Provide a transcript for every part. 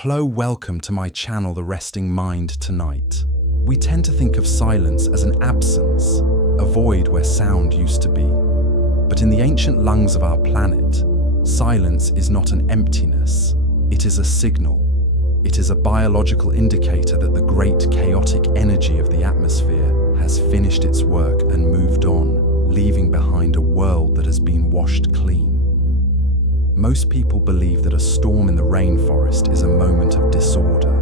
Hello, welcome to my channel, The Resting Mind. Tonight, we tend to think of silence as an absence, a void where sound used to be. But in the ancient lungs of our planet, silence is not an emptiness, it is a signal. It is a biological indicator that the great chaotic energy of the atmosphere has finished its work and moved on, leaving behind a world that has been washed clean. Most people believe that a storm in the rainforest is a moment of disorder,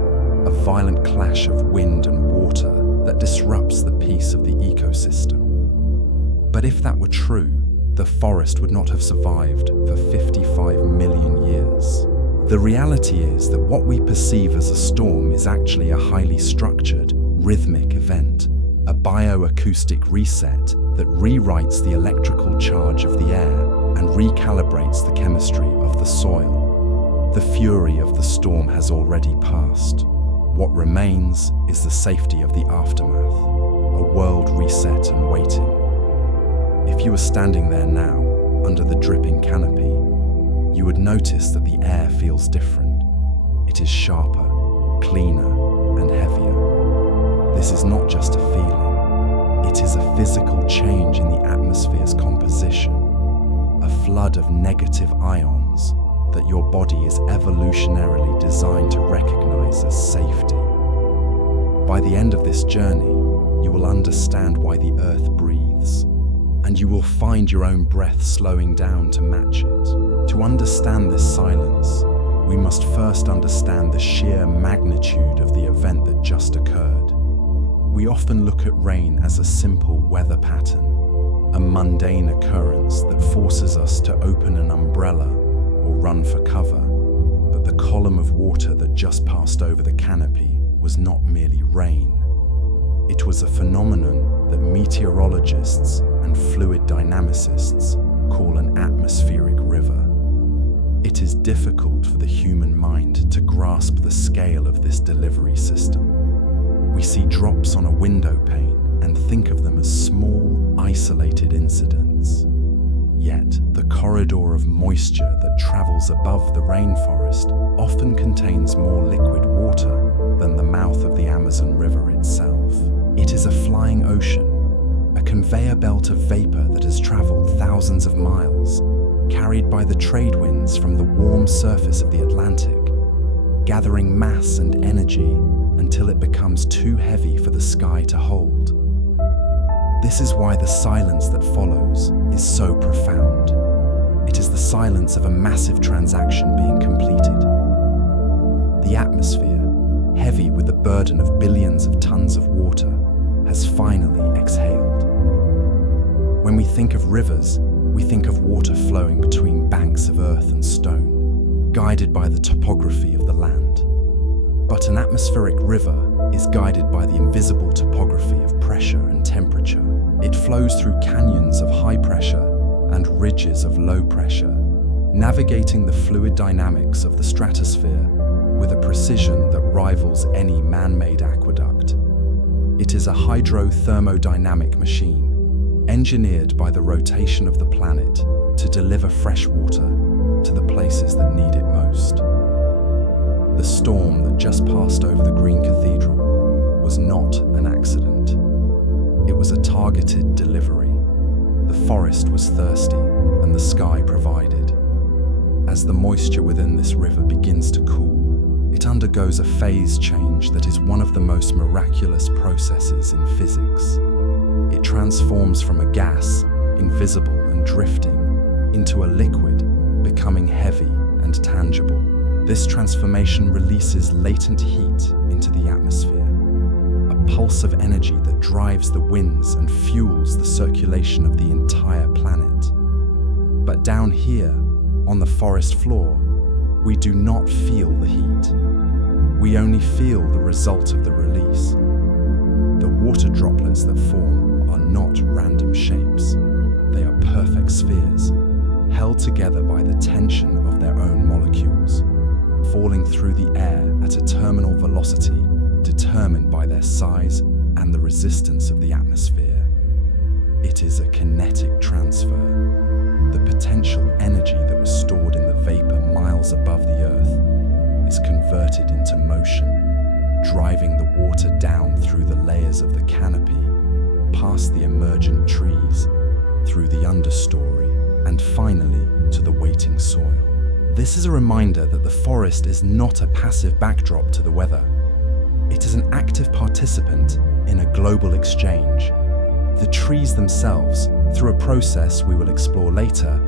a violent clash of wind and water that disrupts the peace of the ecosystem. But if that were true, the forest would not have survived for 55 million years. The reality is that what we perceive as a storm is actually a highly structured, rhythmic event, a bioacoustic reset that rewrites the electrical charge of the air and recalibrates the chemistry of the soil. The fury of the storm has already passed. What remains is the safety of the aftermath, a world reset and waiting. If you were standing there now, under the dripping canopy, you would notice that the air feels different. It is sharper, cleaner, and heavier. This is not just a feeling. It is a physical change in the atmosphere's composition. A flood of negative ions that your body is evolutionarily designed to recognize as safety. By the end of this journey, you will understand why the earth breathes, and you will find your own breath slowing down to match it. To understand this silence, we must first understand the sheer magnitude of the event that just occurred. We often look at rain as a simple weather pattern, a mundane occurrence that forces us to open an umbrella or run for cover. But the column of water that just passed over the canopy was not merely rain. It was a phenomenon that meteorologists and fluid dynamicists call an atmospheric river. It is difficult for the human mind to grasp the scale of this delivery system. We see drops on a window pane and think of them as small, isolated incidents. Yet, the corridor of moisture that travels above the rainforest often contains more liquid water than the mouth of the Amazon River itself. It is a flying ocean, a conveyor belt of vapor that has traveled thousands of miles, carried by the trade winds from the warm surface of the Atlantic, gathering mass and energy until it becomes too heavy for the sky to hold. This is why the silence that follows is so profound. It is the silence of a massive transaction being completed. The atmosphere, heavy with the burden of billions of tons of water, has finally exhaled. When we think of rivers, we think of water flowing between banks of earth and stone, guided by the topography of the land. But an atmospheric river is guided by the invisible topography of pressure and temperature. It flows through canyons of high pressure and ridges of low pressure, navigating the fluid dynamics of the stratosphere with a precision that rivals any man-made aqueduct. It is a hydrothermodynamic machine, engineered by the rotation of the planet to deliver fresh water to the places that need it most. The storm that just passed over the Green Cathedral was not an accident. It was a targeted delivery. The forest was thirsty, and the sky provided. As the moisture within this river begins to cool, it undergoes a phase change that is one of the most miraculous processes in physics. It transforms from a gas, invisible and drifting, into a liquid, becoming heavy and tangible. This transformation releases latent heat into the atmosphere, a pulse of energy that drives the winds and fuels the circulation of the entire planet. But down here, on the forest floor, we do not feel the heat. We only feel the result of the release. The water droplets that form are not random shapes. They are perfect spheres, held together by the tension of their own molecules, falling through the air at a terminal velocity determined by their size and the resistance of the atmosphere. It is a kinetic transfer. The potential energy that was stored in the vapor miles above the Earth is converted into motion, driving the water down through the layers of the canopy, past the emergent trees, through the understory, and finally to the waiting soil. This is a reminder that the forest is not a passive backdrop to the weather. It is an active participant in a global exchange. The trees themselves, through a process we will explore later,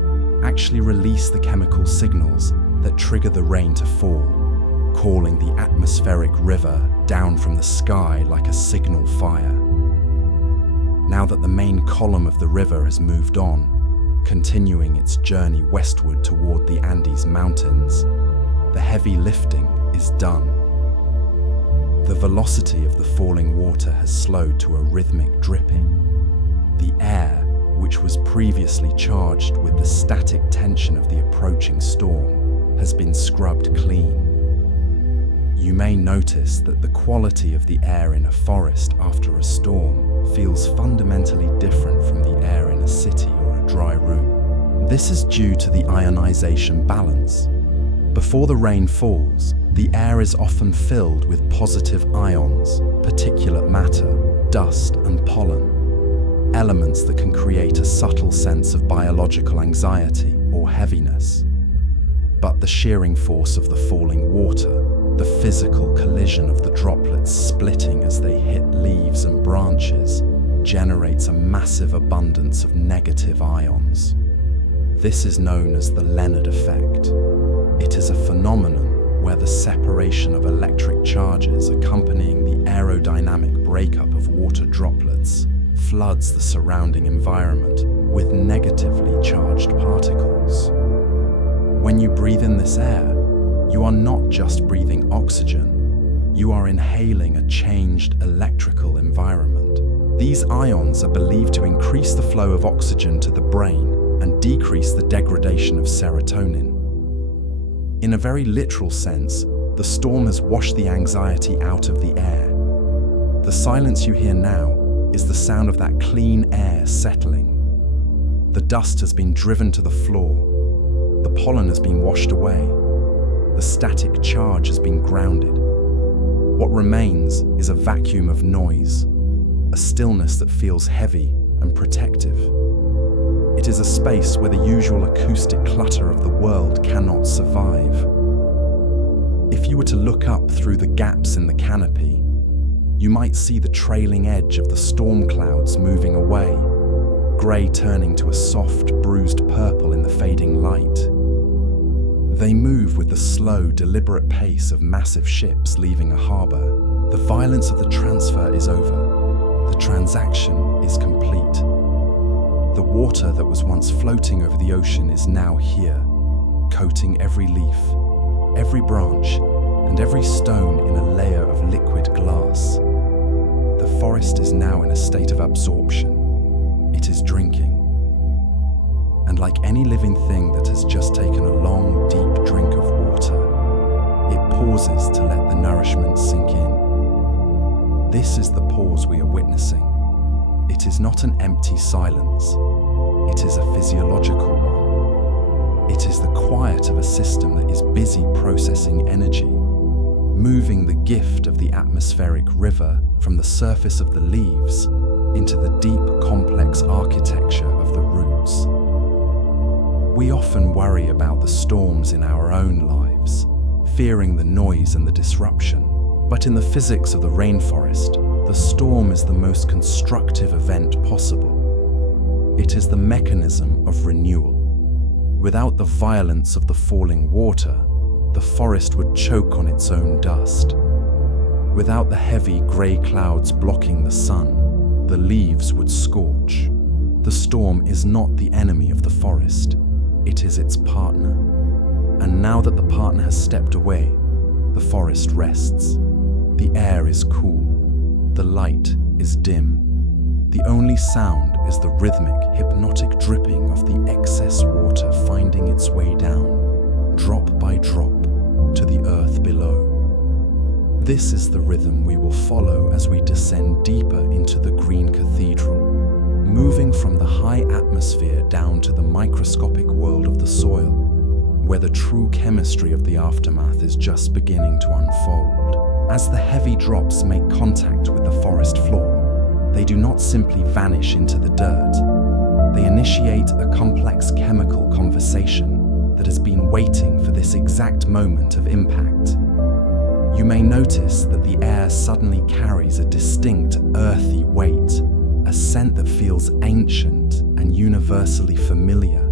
actually release the chemical signals that trigger the rain to fall, calling the atmospheric river down from the sky like a signal fire. Now that the main column of the river has moved on, continuing its journey westward toward the Andes Mountains, the heavy lifting is done. The velocity of the falling water has slowed to a rhythmic dripping. The air, which was previously charged with the static tension of the approaching storm, has been scrubbed clean. You may notice that the quality of the air in a forest after a storm feels fundamentally different from the air in a city or a dry room. This is due to the ionization balance. Before the rain falls, the air is often filled with positive ions, particulate matter, dust, and pollen, elements that can create a subtle sense of biological anxiety or heaviness. But the shearing force of the falling water, the physical collision of the droplets splitting as they hit leaves and branches, generates a massive abundance of negative ions. This is known as the Leonard effect. It is a phenomenon where the separation of electric charges accompanying the aerodynamic breakup of water droplets floods the surrounding environment with negatively charged particles. When you breathe in this air, you are not just breathing oxygen, you are inhaling a changed electrical environment. These ions are believed to increase the flow of oxygen to the brain and decrease the degradation of serotonin. In a very literal sense, the storm has washed the anxiety out of the air. The silence you hear now is the sound of that clean air settling. The dust has been driven to the floor. The pollen has been washed away. The static charge has been grounded. What remains is a vacuum of noise, a stillness that feels heavy and protective. It is a space where the usual acoustic clutter of the world cannot survive. If you were to look up through the gaps in the canopy, you might see the trailing edge of the storm clouds moving away, grey turning to a soft, bruised purple in the fading light. They move with the slow, deliberate pace of massive ships leaving a harbour. The violence of the transfer is over. The transaction is complete. The water that was once floating over the ocean is now here, coating every leaf, every branch, and every stone in a layer of liquid glass. The forest is now in a state of absorption. It is drinking. And like any living thing that has just taken a long, deep drink of water, it pauses to let the nourishment sink in. This is the pause we are witnessing. It is not an empty silence. It is a physiological one. It is the quiet of a system that is busy processing energy, moving the gift of the atmospheric river from the surface of the leaves into the deep, complex architecture of the roots. We often worry about the storms in our own lives, fearing the noise and the disruption. But in the physics of the rainforest, the storm is the most constructive event possible. It is the mechanism of renewal. Without the violence of the falling water, the forest would choke on its own dust. Without the heavy grey clouds blocking the sun, the leaves would scorch. The storm is not the enemy of the forest. It is its partner. And now that the partner has stepped away, the forest rests. The air is cool. The light is dim. The only sound is the rhythmic, hypnotic dripping of the excess water finding its way down, drop by drop, to the earth below. This is the rhythm we will follow as we descend deeper into the green cathedral, moving from the high atmosphere down to the microscopic world of the soil, where the true chemistry of the aftermath is just beginning to unfold. As the heavy drops make contact with the forest floor, they do not simply vanish into the dirt. They initiate a complex chemical conversation that has been waiting for this exact moment of impact. You may notice that the air suddenly carries a distinct earthy weight, a scent that feels ancient and universally familiar,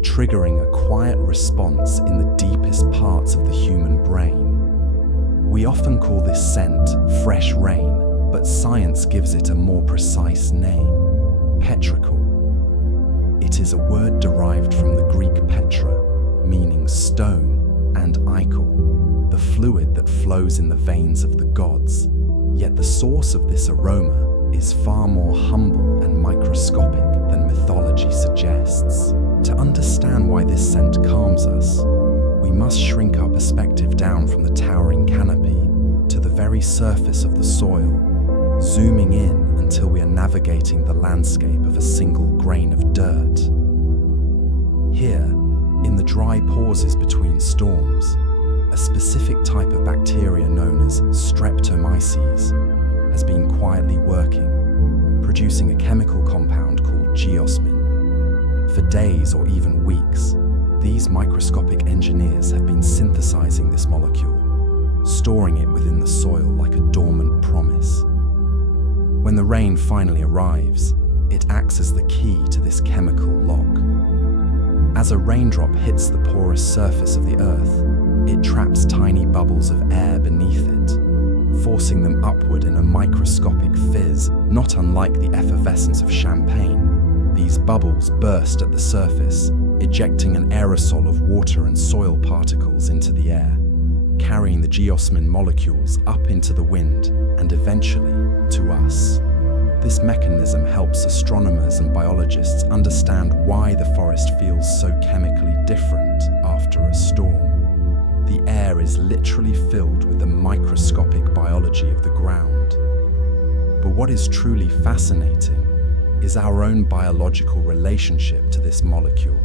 triggering a quiet response in the deepest parts of the human brain. We often call this scent fresh rain, but science gives it a more precise name: petrichor. It is a word derived from the Greek petra, meaning stone, and ichor, the fluid that flows in the veins of the gods. Yet the source of this aroma is far more humble and microscopic than mythology suggests. To understand why this scent calms us, we must shrink our perspective down from the towering canopy to the very surface of the soil, zooming in until we are navigating the landscape of a single grain of dirt. Here, in the dry pauses between storms, a specific type of bacteria known as Streptomyces has been quietly working, producing a chemical compound called geosmin. For days or even weeks, these microscopic engineers have been synthesizing this molecule, storing it within the soil like a dormant promise. When the rain finally arrives, it acts as the key to this chemical lock. As a raindrop hits the porous surface of the earth, it traps tiny bubbles of air beneath it, forcing them upward in a microscopic fizz, not unlike the effervescence of champagne. These bubbles burst at the surface, ejecting an aerosol of water and soil particles into the air, carrying the geosmin molecules up into the wind and eventually to us. This mechanism helps astronomers and biologists understand why the forest feels so chemically different after a storm. The air is literally filled with the microscopic biology of the ground. But what is truly fascinating is our own biological relationship to this molecule.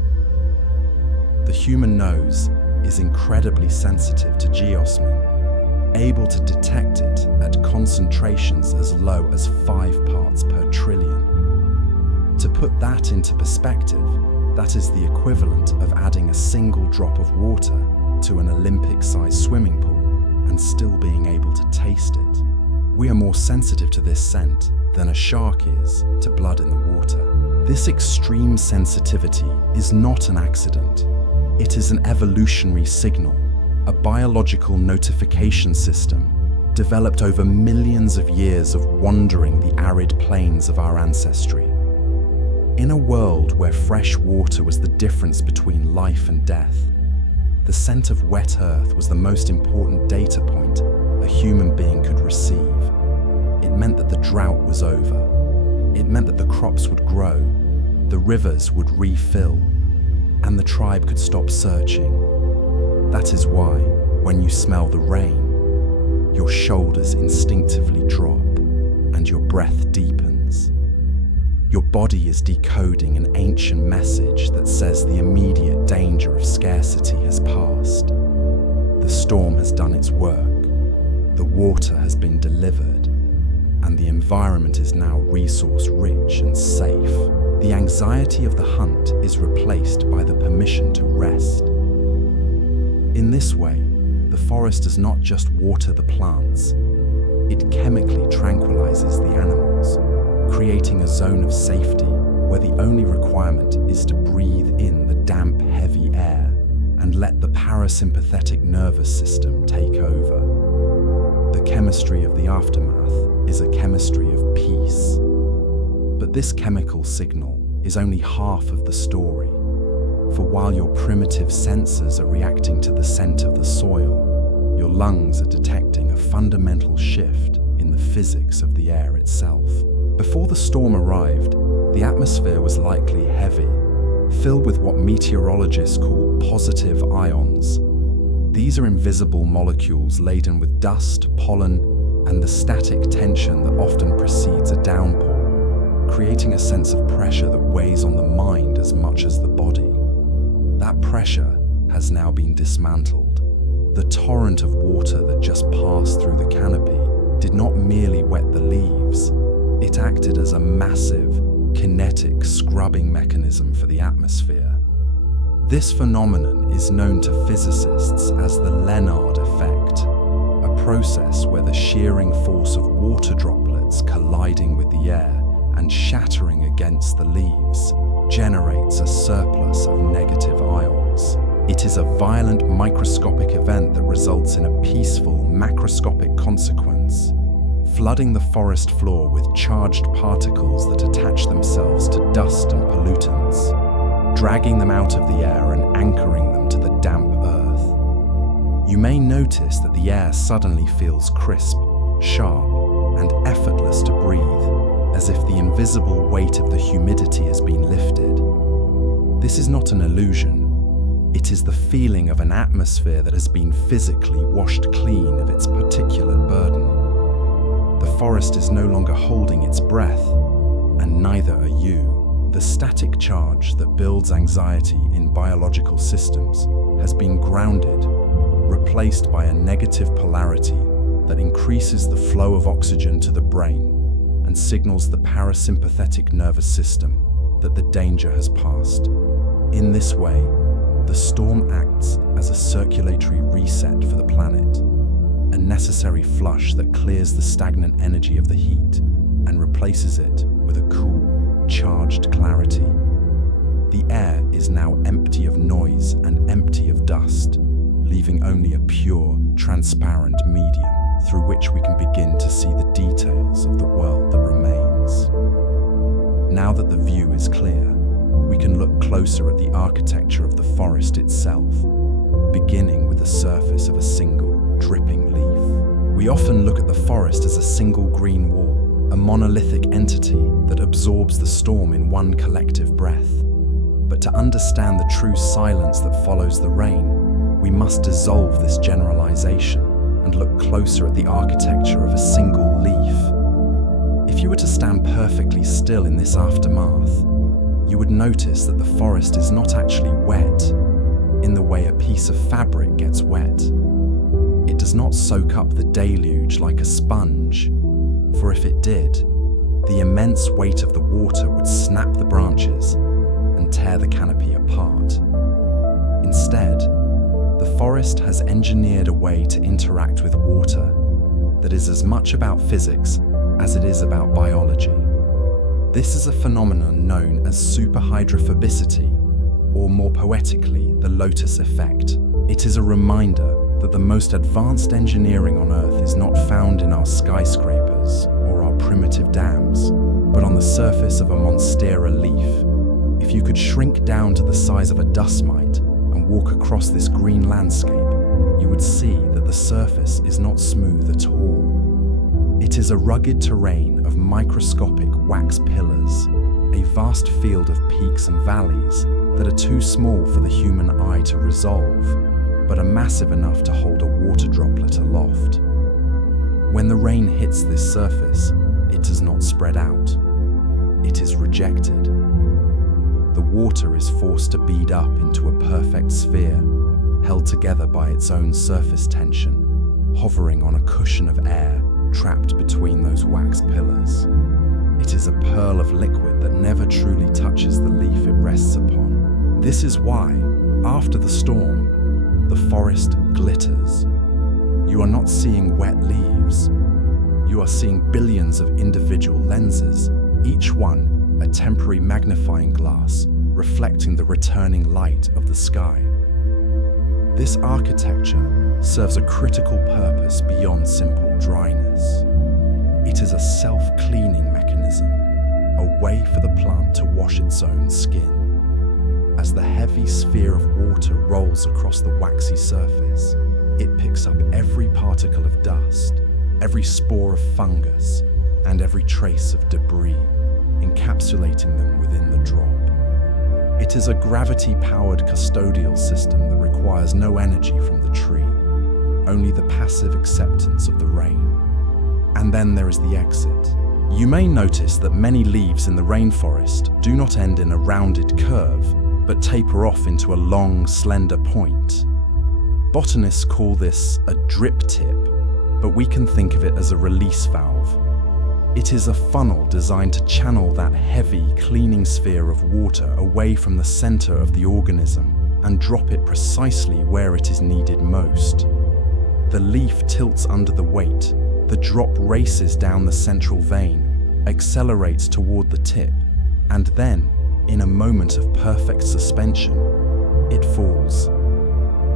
The human nose is incredibly sensitive to geosmin, able to detect it at concentrations as low as 5 parts per trillion. To put that into perspective, that is the equivalent of adding a single drop of water to an Olympic-sized swimming pool and still being able to taste it. We are more sensitive to this scent than a shark is to blood in the water. This extreme sensitivity is not an accident. It is an evolutionary signal, a biological notification system developed over millions of years of wandering the arid plains of our ancestry. In a world where fresh water was the difference between life and death, the scent of wet earth was the most important data point a human being could receive. It meant that the drought was over. It meant that the crops would grow, the rivers would refill, and the tribe could stop searching. That is why, when you smell the rain, your shoulders instinctively drop and your breath deepens. Your body is decoding an ancient message that says the immediate danger of scarcity has passed. The storm has done its work, the water has been delivered, and the environment is now resource-rich and safe. The anxiety of the hunt is replaced by the permission to rest. In this way, the forest does not just water the plants, it chemically tranquilizes the animals, creating a zone of safety where the only requirement is to breathe in the damp, heavy air and let the parasympathetic nervous system take over. The chemistry of the aftermath is a chemistry of peace. But this chemical signal is only half of the story. For while your primitive senses are reacting to the scent of the soil, your lungs are detecting a fundamental shift in the physics of the air itself. Before the storm arrived, the atmosphere was likely heavy, filled with what meteorologists call positive ions. These are invisible molecules laden with dust, pollen, and the static tension that often precedes a downpour, creating a sense of pressure that weighs on the mind as much as the body. That pressure has now been dismantled. The torrent of water that just passed through the canopy did not merely wet the leaves, it acted as a massive, kinetic scrubbing mechanism for the atmosphere. This phenomenon is known to physicists as the Leonard effect, a process where the shearing force of water droplets colliding with the air and shattering against the leaves generates a surplus of negative ions. It is a violent microscopic event that results in a peaceful macroscopic consequence, flooding the forest floor with charged particles that attach themselves to dust and pollutants, dragging them out of the air and anchoring them to the damp earth. You may notice that the air suddenly feels crisp, sharp, and effortless to breathe, as if the invisible weight of the humidity has been lifted. This is not an illusion. It is the feeling of an atmosphere that has been physically washed clean of its particulate burden. The forest is no longer holding its breath, and neither are you. The static charge that builds anxiety in biological systems has been grounded, replaced by a negative polarity that increases the flow of oxygen to the brain and signals the parasympathetic nervous system that the danger has passed. In this way, the storm acts as a circulatory reset for the planet, a necessary flush that clears the stagnant energy of the heat and replaces it with a cool, charged clarity. The air is now empty of noise and empty of dust, leaving only a pure, transparent medium through which we can begin to see the details of the world that remains. Now that the view is clear, we can look closer at the architecture of the forest itself, beginning with the surface of a single, dripping leaf. We often look at the forest as a single green wall, a monolithic entity that absorbs the storm in one collective breath. But to understand the true silence that follows the rain, we must dissolve this generalization and look closer at the architecture of a single leaf. If you were to stand perfectly still in this aftermath, you would notice that the forest is not actually wet in the way a piece of fabric gets wet. It does not soak up the deluge like a sponge, for if it did, the immense weight of the water would snap the branches and tear the canopy apart. Instead, the forest has engineered a way to interact with water that is as much about physics as it is about biology. This is a phenomenon known as superhydrophobicity, or more poetically, the lotus effect. It is a reminder that the most advanced engineering on Earth is not found in our skyscrapers or our primitive dams, but on the surface of a monstera leaf. If you could shrink down to the size of a dust mite and walk across this green landscape, you would see that the surface is not smooth at all. It is a rugged terrain of microscopic wax pillars, a vast field of peaks and valleys that are too small for the human eye to resolve, but are massive enough to hold a water droplet aloft. When the rain hits this surface, it does not spread out. It is rejected. The water is forced to bead up into a perfect sphere, held together by its own surface tension, hovering on a cushion of air trapped between those wax pillars. It is a pearl of liquid that never truly touches the leaf it rests upon. This is why, after the storm, the forest glitters. You are not seeing wet leaves. You are seeing billions of individual lenses, each one a temporary magnifying glass reflecting the returning light of the sky. This architecture serves a critical purpose beyond simple dryness. It is a self-cleaning mechanism, a way for the plant to wash its own skin. As the heavy sphere of water rolls across the waxy surface, it picks up every particle of dust, every spore of fungus, and every trace of debris, encapsulating them within the drop. It is a gravity-powered custodial system that requires no energy from the tree, only the passive acceptance of the rain. And then there is the exit. You may notice that many leaves in the rainforest do not end in a rounded curve, but but taper off into a long, slender point. Botanists call this a drip tip, but we can think of it as a release valve. It is a funnel designed to channel that heavy, cleaning sphere of water away from the center of the organism and drop it precisely where it is needed most. The leaf tilts under the weight, the drop races down the central vein, accelerates toward the tip, and then, in a moment of perfect suspension, it falls.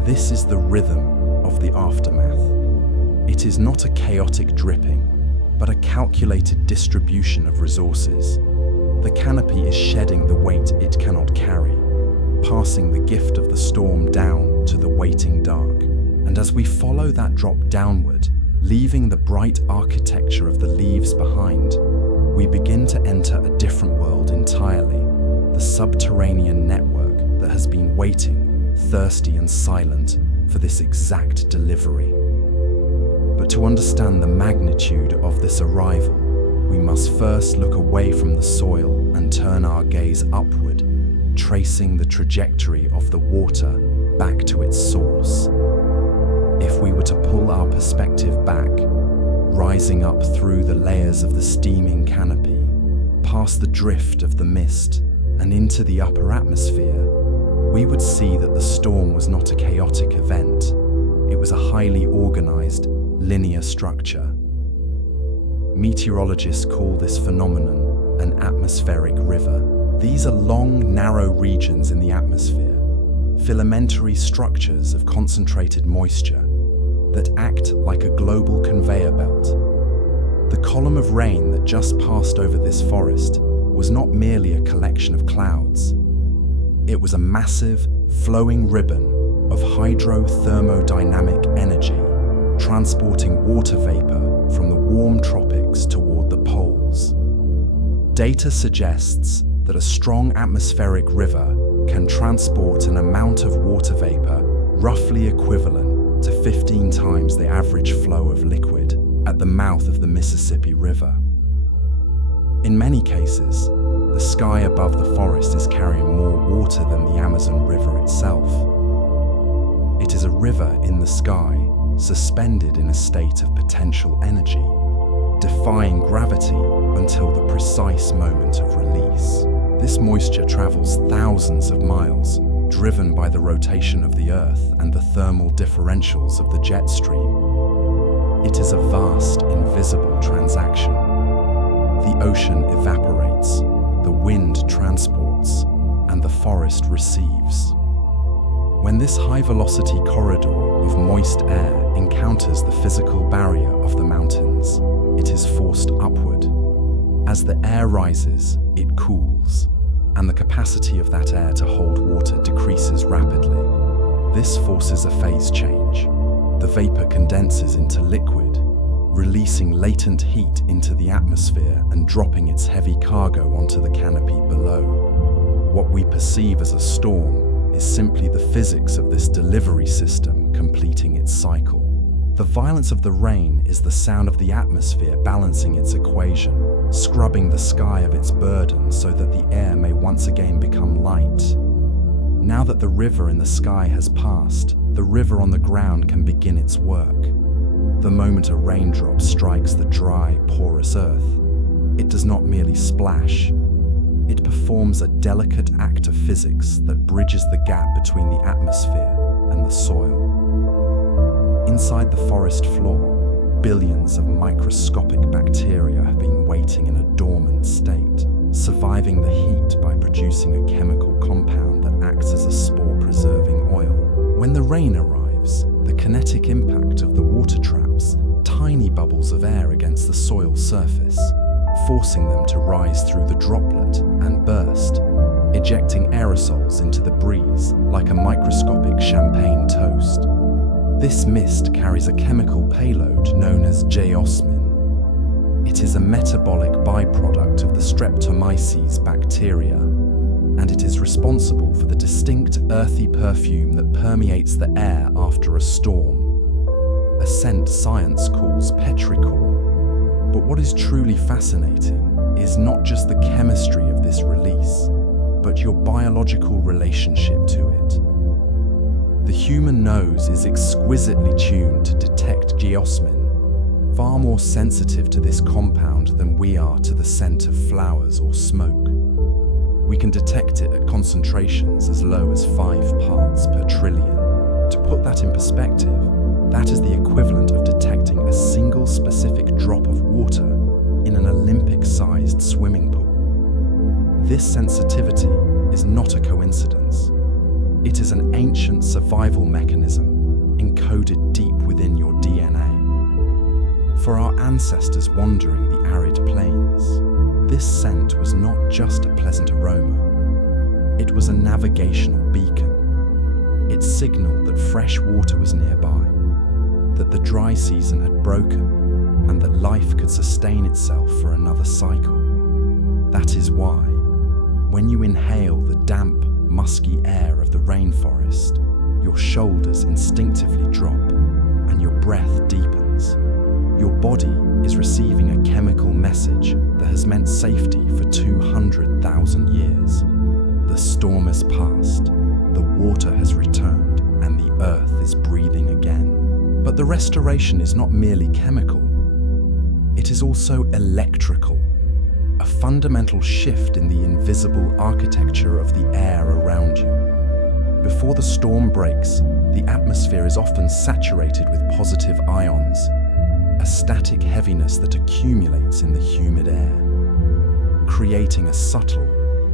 This is the rhythm of the aftermath. It is not a chaotic dripping, but a calculated distribution of resources. The canopy is shedding the weight it cannot carry, passing the gift of the storm down to the waiting dark. And as we follow that drop downward, leaving the bright architecture of the leaves behind, we begin to enter a different world entirely, the subterranean network that has been waiting, thirsty and silent, for this exact delivery. But to understand the magnitude of this arrival, we must first look away from the soil and turn our gaze upward, tracing the trajectory of the water back to its source. If we were to pull our perspective back, rising up through the layers of the steaming canopy, past the drift of the mist, and into the upper atmosphere, we would see that the storm was not a chaotic event. It was a highly organized, linear structure. Meteorologists call this phenomenon an atmospheric river. These are long, narrow regions in the atmosphere, filamentary structures of concentrated moisture that act like a global conveyor belt. The column of rain that just passed over this forest was not merely a collection of clouds. It was a massive, flowing ribbon of hydrothermodynamic energy, transporting water vapor from the warm tropics toward the poles. Data suggests that a strong atmospheric river can transport an amount of water vapor roughly equivalent to 15 times the average flow of liquid at the mouth of the Mississippi River. In many cases, the sky above the forest is carrying more water than the Amazon River itself. It is a river in the sky, suspended in a state of potential energy, defying gravity until the precise moment of release. This moisture travels thousands of miles, driven by the rotation of the Earth and the thermal differentials of the jet stream. It is a vast, invisible transaction. The ocean evaporates, the wind transports, and the forest receives. When this high-velocity corridor of moist air encounters the physical barrier of the mountains, it is forced upward. As the air rises, it cools, and the capacity of that air to hold water decreases rapidly. This forces a phase change. The vapor condenses into liquid, releasing latent heat into the atmosphere and dropping its heavy cargo onto the canopy below. What we perceive as a storm is simply the physics of this delivery system completing its cycle. The violence of the rain is the sound of the atmosphere balancing its equation, scrubbing the sky of its burden so that the air may once again become light. Now that the river in the sky has passed, the river on the ground can begin its work. The moment a raindrop strikes the dry, porous earth, it does not merely splash. It performs a delicate act of physics that bridges the gap between the atmosphere and the soil. Inside the forest floor, billions of microscopic bacteria have been waiting in a dormant state, surviving the heat by producing a chemical compound that acts as a spore-preserving oil. When the rain arrives, the kinetic impact of the water traps tiny bubbles of air against the soil surface, forcing them to rise through the droplet and burst, ejecting aerosols into the breeze like a microscopic champagne toast. This mist carries a chemical payload known as geosmin. It is a metabolic byproduct of the Streptomyces bacteria, and it is responsible for the distinct earthy perfume that permeates the air after a storm, a scent science calls petrichor. But what is truly fascinating is not just the chemistry of this release, but your biological relationship to it. The human nose is exquisitely tuned to detect geosmin, far more sensitive to this compound than we are to the scent of flowers or smoke. We can detect it at concentrations as low as 5 parts per trillion. To put that in perspective, that is the equivalent of detecting a single specific drop of water in an Olympic-sized swimming pool. This sensitivity is not a coincidence. It is an ancient survival mechanism encoded deep within your DNA. For our ancestors wandering the arid plains, this scent was not just a pleasant aroma. It was a navigational beacon. It signaled that fresh water was nearby, that the dry season had broken, and that life could sustain itself for another cycle. That is why, when you inhale the damp, musky air of the rainforest, your shoulders instinctively drop and your breath deepens. Your body is receiving a chemical message that has meant safety for 200,000 years. The storm has passed, the water has returned, and the earth is breathing again. But the restoration is not merely chemical. It is also electrical, a fundamental shift in the invisible architecture of the air around you. Before the storm breaks, the atmosphere is often saturated with positive ions, a static heaviness that accumulates in the humid air, creating a subtle,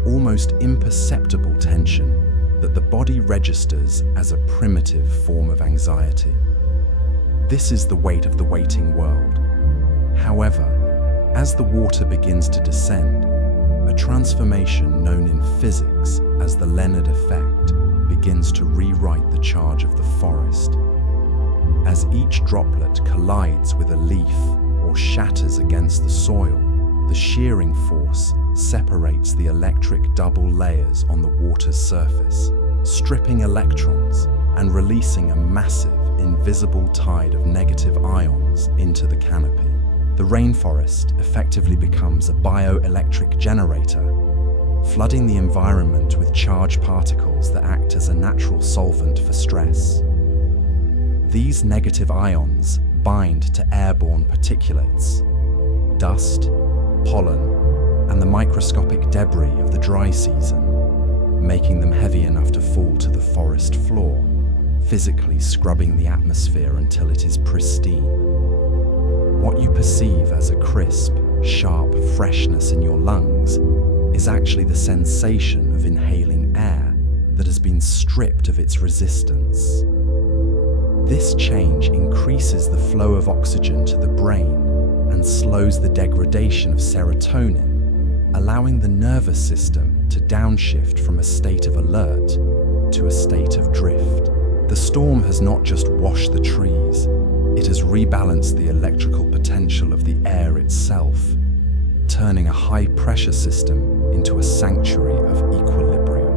almost imperceptible tension that the body registers as a primitive form of anxiety. This is the weight of the waiting world. However, as the water begins to descend, a transformation known in physics as the Leonard effect begins to rewrite the charge of the forest. As each droplet collides with a leaf or shatters against the soil, the shearing force separates the electric double layers on the water's surface, stripping electrons and releasing a massive, invisible tide of negative ions into the canopy. The rainforest effectively becomes a bioelectric generator, flooding the environment with charged particles that act as a natural solvent for stress. These negative ions bind to airborne particulates, dust, pollen, and the microscopic debris of the dry season, making them heavy enough to fall to the forest floor, physically scrubbing the atmosphere until it is pristine. What you perceive as a crisp, sharp freshness in your lungs is actually the sensation of inhaling air that has been stripped of its resistance. This change increases the flow of oxygen to the brain and slows the degradation of serotonin, allowing the nervous system to downshift from a state of alert to a state of drift. The storm has not just washed the trees, it has rebalanced the electrical potential of the air itself, turning a high-pressure system into a sanctuary of equilibrium.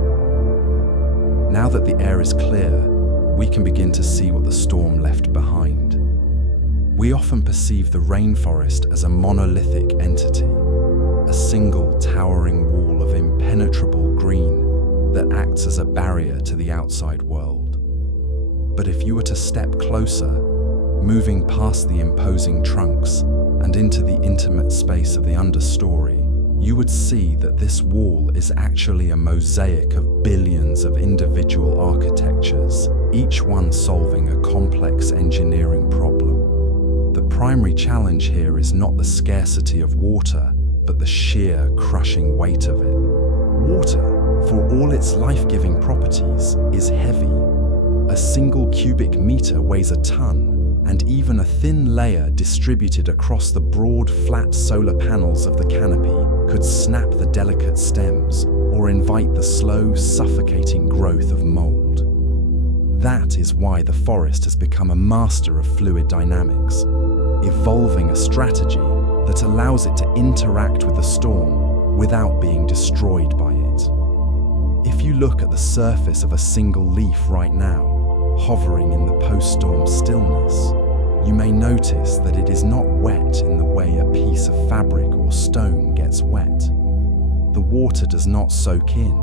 Now that the air is clear, we can begin to see what the storm left behind. We often perceive the rainforest as a monolithic entity, a single towering wall of impenetrable green that acts as a barrier to the outside world. But if you were to step closer, moving past the imposing trunks and into the intimate space of the understory, you would see that this wall is actually a mosaic of billions of individual architectures, each one solving a complex engineering problem. The primary challenge here is not the scarcity of water, but the sheer crushing weight of it. Water, for all its life-giving properties, is heavy. A single cubic meter weighs a ton, and even a thin layer distributed across the broad, flat solar panels of the canopy could snap the delicate stems or invite the slow, suffocating growth of mold. That is why the forest has become a master of fluid dynamics, evolving a strategy that allows it to interact with the storm without being destroyed by it. If you look at the surface of a single leaf right now, hovering in the post-storm stillness, you may notice that it is not wet in the way a piece of fabric or stone gets wet. The water does not soak in,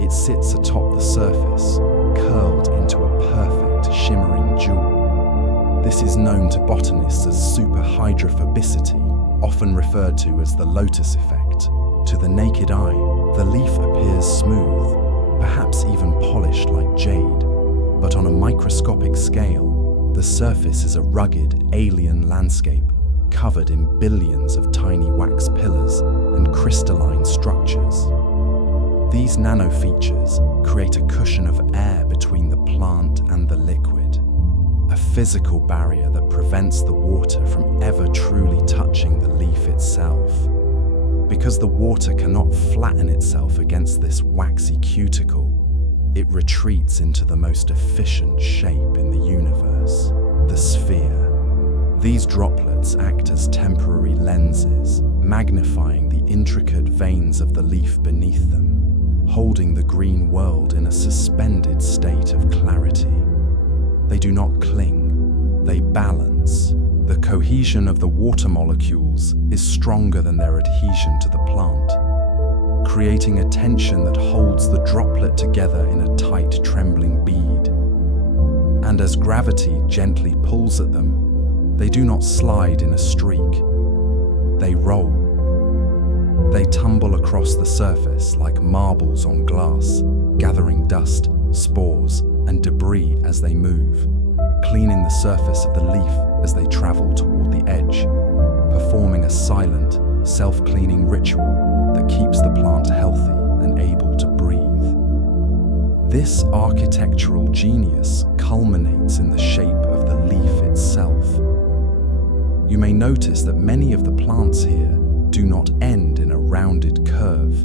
It sits atop the surface, curled into a perfect, shimmering jewel. This is known to botanists as superhydrophobicity, often referred to as the lotus effect. To the naked eye, the leaf appears smooth, perhaps even polished like jade. But on a microscopic scale, the surface is a rugged, alien landscape, covered in billions of tiny wax pillars and crystalline structures. These nanofeatures create a cushion of air between the plant and the liquid, a physical barrier that prevents the water from ever truly touching the leaf itself. Because the water cannot flatten itself against this waxy cuticle, it retreats into the most efficient shape in the universe, the sphere. These droplets act as temporary lenses, magnifying the intricate veins of the leaf beneath them, holding the green world in a suspended state of clarity. They do not cling, they balance. The cohesion of the water molecules is stronger than their adhesion to the plant, creating a tension that holds the droplet together in a tight, trembling bead. And as gravity gently pulls at them, they do not slide in a streak. They roll. They tumble across the surface like marbles on glass, gathering dust, spores, and debris as they move, cleaning the surface of the leaf as they travel toward the edge, performing a silent, self-cleaning ritual that keeps the plant healthy and able to breathe. This architectural genius culminates in the shape of the leaf itself. You may notice that many of the plants here do not end in a rounded curve,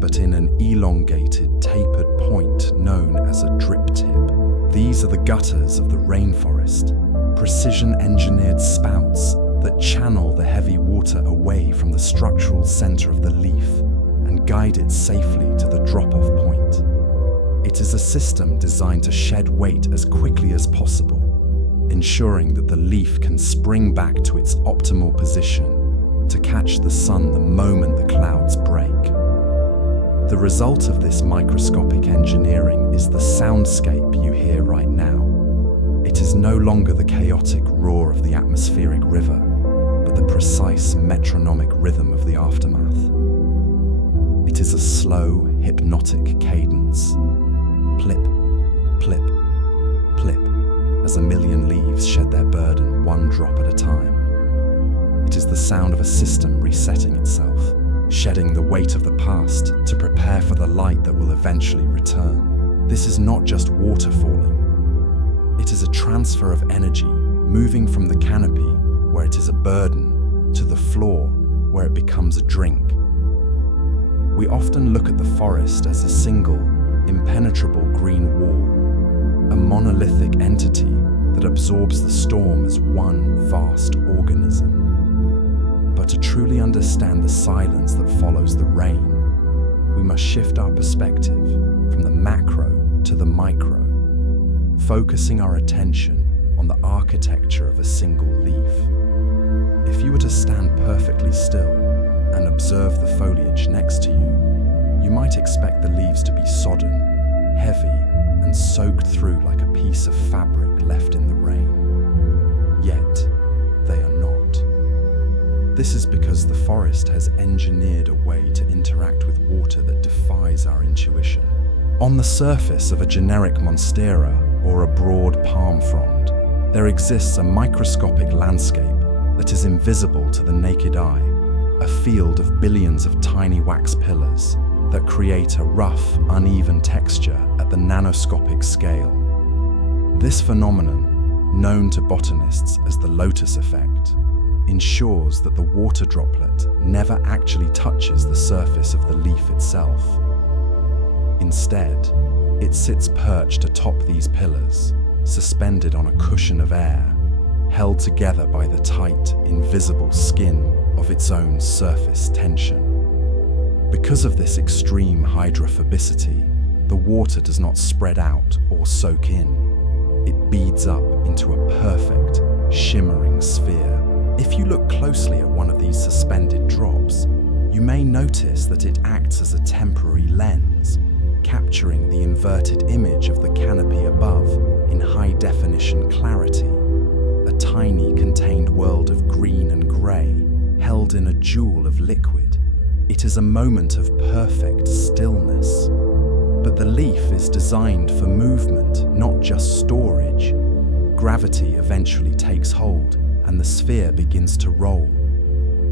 but in an elongated, tapered point known as a drip tip. These are the gutters of the rainforest, precision-engineered spouts that channel the heavy water away from the structural center of the leaf and guide it safely to the drop-off point. It is a system designed to shed weight as quickly as possible, ensuring that the leaf can spring back to its optimal position to catch the sun the moment the clouds break. The result of this microscopic engineering is the soundscape you hear right now. It is no longer the chaotic roar of the atmospheric river, but the precise metronomic rhythm of the aftermath. It is a slow, hypnotic cadence. Plip, plip, plip, as a million leaves shed their burden one drop at a time. It is the sound of a system resetting itself, shedding the weight of the past to prepare for the light that will eventually return. This is not just water falling. It is a transfer of energy, moving from the canopy, where it is a burden, to the floor, where it becomes a drink. We often look at the forest as a single, impenetrable green wall, a monolithic entity that absorbs the storm as one vast organism. But to truly understand the silence that follows the rain, we must shift our perspective from the macro to the micro, focusing our attention on the architecture of a single leaf. If you were to stand perfectly still and observe the foliage next to you, you might expect the leaves to be sodden, heavy, and soaked through like a piece of fabric left in the rain. Yet, they are not. This is because the forest has engineered a way to interact with water that defies our intuition. On the surface of a generic monstera or a broad palm frond, there exists a microscopic landscape that is invisible to the naked eye, a field of billions of tiny wax pillars that create a rough, uneven texture at the nanoscopic scale. This phenomenon, known to botanists as the lotus effect, ensures that the water droplet never actually touches the surface of the leaf itself. Instead, it sits perched atop these pillars, suspended on a cushion of air, held together by the tight, invisible skin of its own surface tension. Because of this extreme hydrophobicity, the water does not spread out or soak in. It beads up into a perfect, shimmering sphere. If you look closely at one of these suspended drops, you may notice that it acts as a temporary lens, capturing the inverted image of the canopy above in high-definition clarity. A tiny contained world of green and grey, held in a jewel of liquid. It is a moment of perfect stillness. But the leaf is designed for movement, not just storage. Gravity eventually takes hold, and the sphere begins to roll.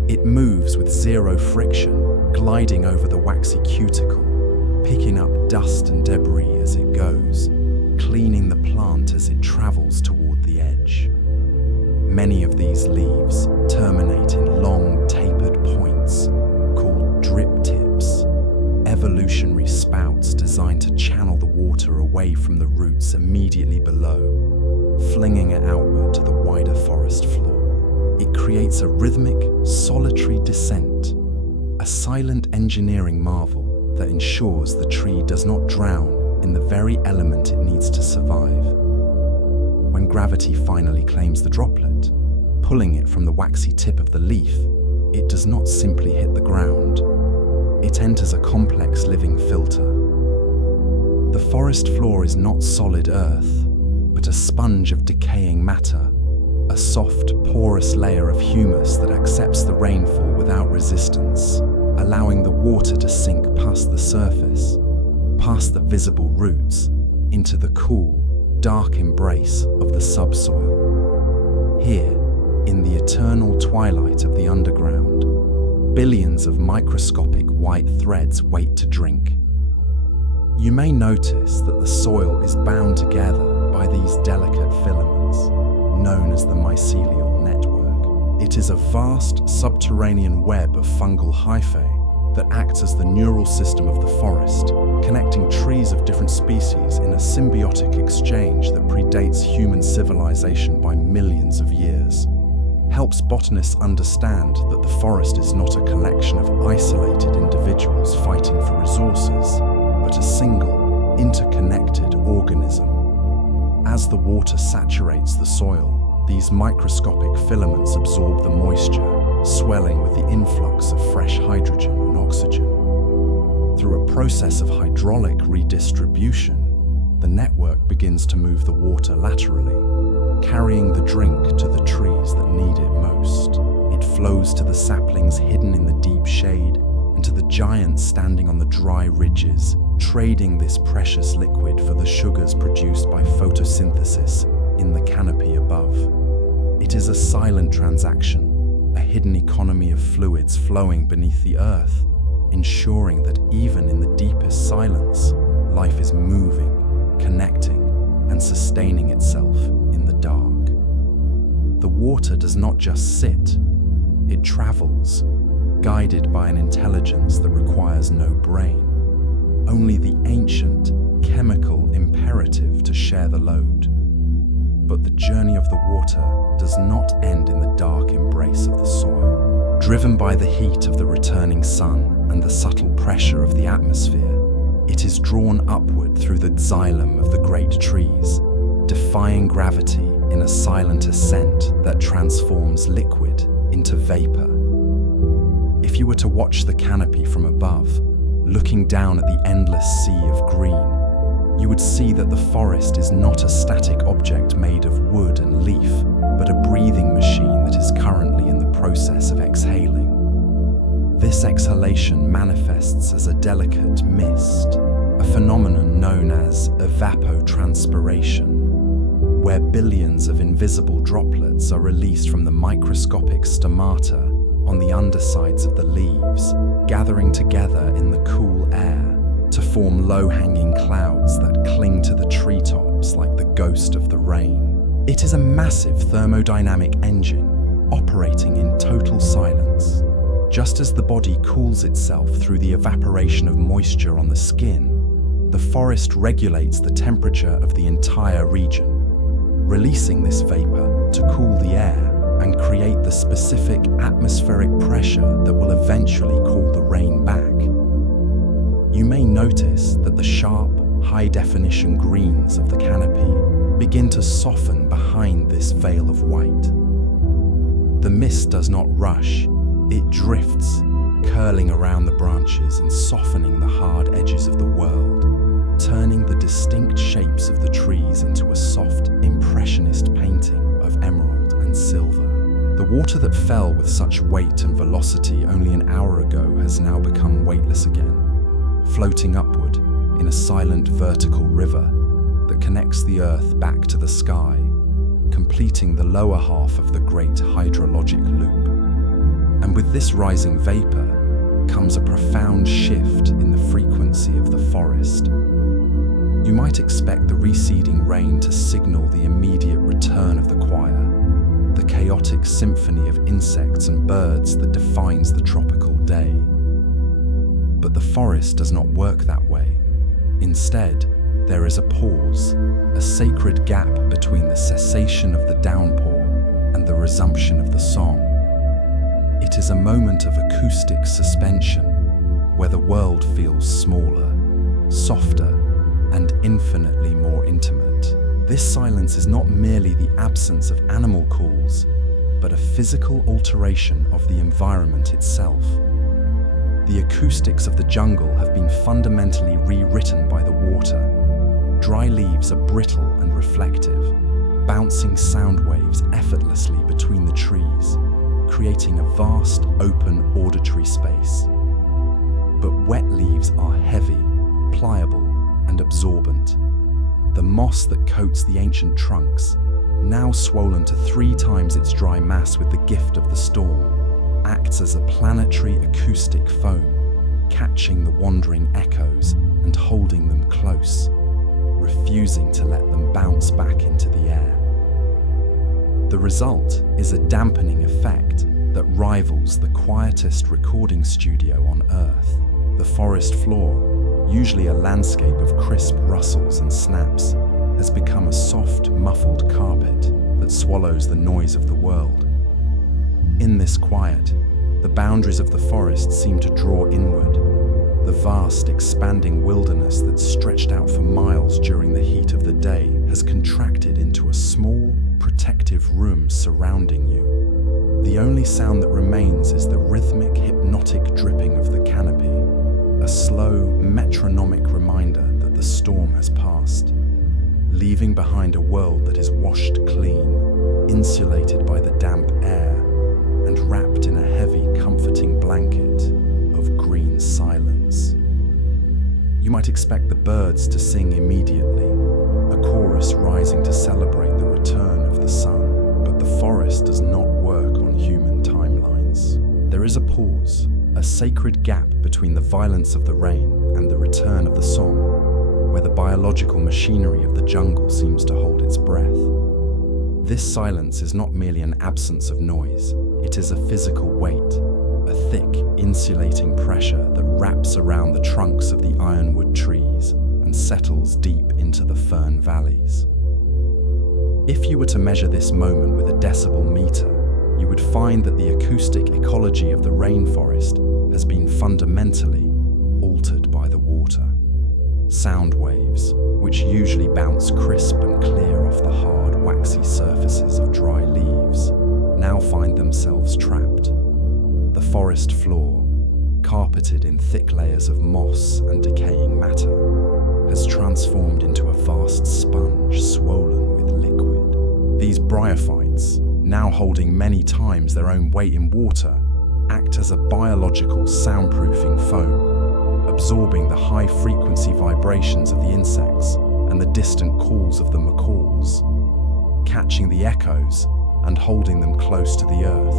It moves with zero friction, gliding over the waxy cuticle, picking up dust and debris as it goes, cleaning the plant as it travels toward the edge. Many of these leaves terminate in long, tapered points called drip tips, evolutionary spouts designed to channel the water away from the roots immediately below, flinging it outward to the wider forest floor. It creates a rhythmic, solitary descent, a silent engineering marvel that ensures the tree does not drown in the very element it needs to survive. When gravity finally claims the droplet, pulling it from the waxy tip of the leaf, it does not simply hit the ground. It enters a complex living filter. The forest floor is not solid earth, but a sponge of decaying matter, a soft, porous layer of humus that accepts the rainfall without resistance, allowing the water to sink past the surface, past the visible roots, into the cool, dark embrace of the subsoil. Here, in the eternal twilight of the underground, billions of microscopic white threads wait to drink. You may notice that the soil is bound together by these delicate filaments, known as the mycelial network. It is a vast subterranean web of fungal hyphae that acts as the neural system of the forest, connecting trees of different species in a symbiotic exchange that predates human civilization by millions of years. Helps botanists understand that the forest is not a collection of isolated individuals fighting for resources, but a single, interconnected organism. As the water saturates the soil, these microscopic filaments absorb the moisture, swelling with the influx of fresh hydrogen and oxygen. Through a process of hydraulic redistribution, the network begins to move the water laterally, carrying the drink to the trees that need it most. It flows to the saplings hidden in the deep shade and to the giants standing on the dry ridges, trading this precious liquid for the sugars produced by photosynthesis in the canopy above. It is a silent transaction, a hidden economy of fluids flowing beneath the earth, ensuring that even in the deepest silence, life is moving, connecting, and sustaining itself in the dark. The water does not just sit, it travels, guided by an intelligence that requires no brain, only the ancient, chemical imperative to share the load. But the journey of the water does not end in the dark embrace of the soil. Driven by the heat of the returning sun and the subtle pressure of the atmosphere, it is drawn upward through the xylem of the great trees, defying gravity in a silent ascent that transforms liquid into vapor. If you were to watch the canopy from above, looking down at the endless sea of green, you would see that the forest is not a static object made of wood and leaf, but a breathing machine that is currently in the process of exhaling. This exhalation manifests as a delicate mist, a phenomenon known as evapotranspiration, where billions of invisible droplets are released from the microscopic stomata on the undersides of the leaves, gathering together in the cool air to form low-hanging clouds that cling to the treetops like the ghost of the rain. It is a massive thermodynamic engine operating in total silence. Just as the body cools itself through the evaporation of moisture on the skin, the forest regulates the temperature of the entire region, releasing this vapor to cool the air and create the specific atmospheric pressure that will eventually call the rain back. You may notice that the sharp, high-definition greens of the canopy begin to soften behind this veil of white. The mist does not rush, it drifts, curling around the branches and softening the hard edges of the world. turning the distinct shapes of the trees into a soft, impressionist painting of emerald and silver. The water that fell with such weight and velocity only an hour ago has now become weightless again, floating upward in a silent vertical river that connects the earth back to the sky, completing the lower half of the great hydrologic loop. And with this rising vapor comes a profound shift in the frequency of the forest. You might expect the receding rain to signal the immediate return of the choir, the chaotic symphony of insects and birds that defines the tropical day. But the forest does not work that way. Instead, there is a pause, a sacred gap between the cessation of the downpour and the resumption of the song. It is a moment of acoustic suspension, where the world feels smaller, softer, and infinitely more intimate. This silence is not merely the absence of animal calls, but a physical alteration of the environment itself. The acoustics of the jungle have been fundamentally rewritten by the water. Dry leaves are brittle and reflective, bouncing sound waves effortlessly between the trees, creating a vast, open auditory space. But wet leaves are heavy, pliable, and absorbent. The moss that coats the ancient trunks, now swollen to 3 times its dry mass with the gift of the storm, acts as a planetary acoustic foam, catching the wandering echoes and holding them close, refusing to let them bounce back into the air. The result is a dampening effect that rivals the quietest recording studio on Earth. The forest floor, usually a landscape of crisp rustles and snaps, has become a soft, muffled carpet that swallows the noise of the world. In this quiet, the boundaries of the forest seem to draw inward. The vast, expanding wilderness that stretched out for miles during the heat of the day has contracted into a small, protective room surrounding you. The only sound that remains is the rhythmic, hypnotic dripping of the canopy, a slow, metronomic reminder that the storm has passed, leaving behind a world that is washed clean, insulated by the damp air, and wrapped in a heavy, comforting blanket of green silence. You might expect the birds to sing immediately, a chorus rising to celebrate the return of the sun, but the forest does not work on human timelines. There is a pause, a sacred gap between the violence of the rain and the return of the song, where the biological machinery of the jungle seems to hold its breath. This silence is not merely an absence of noise, it is a physical weight, a thick, insulating pressure that wraps around the trunks of the ironwood trees and settles deep into the fern valleys. If you were to measure this moment with a decibel meter, you would find that the acoustic ecology of the rainforest has been fundamentally altered by the water. Sound waves, which usually bounce crisp and clear off the hard, waxy surfaces of dry leaves, now find themselves trapped. The forest floor, carpeted in thick layers of moss and decaying matter, has transformed into a vast sponge swollen with liquid. These bryophytes, now holding many times their own weight in water, act as a biological soundproofing foam, absorbing the high-frequency vibrations of the insects and the distant calls of the macaws, catching the echoes and holding them close to the earth.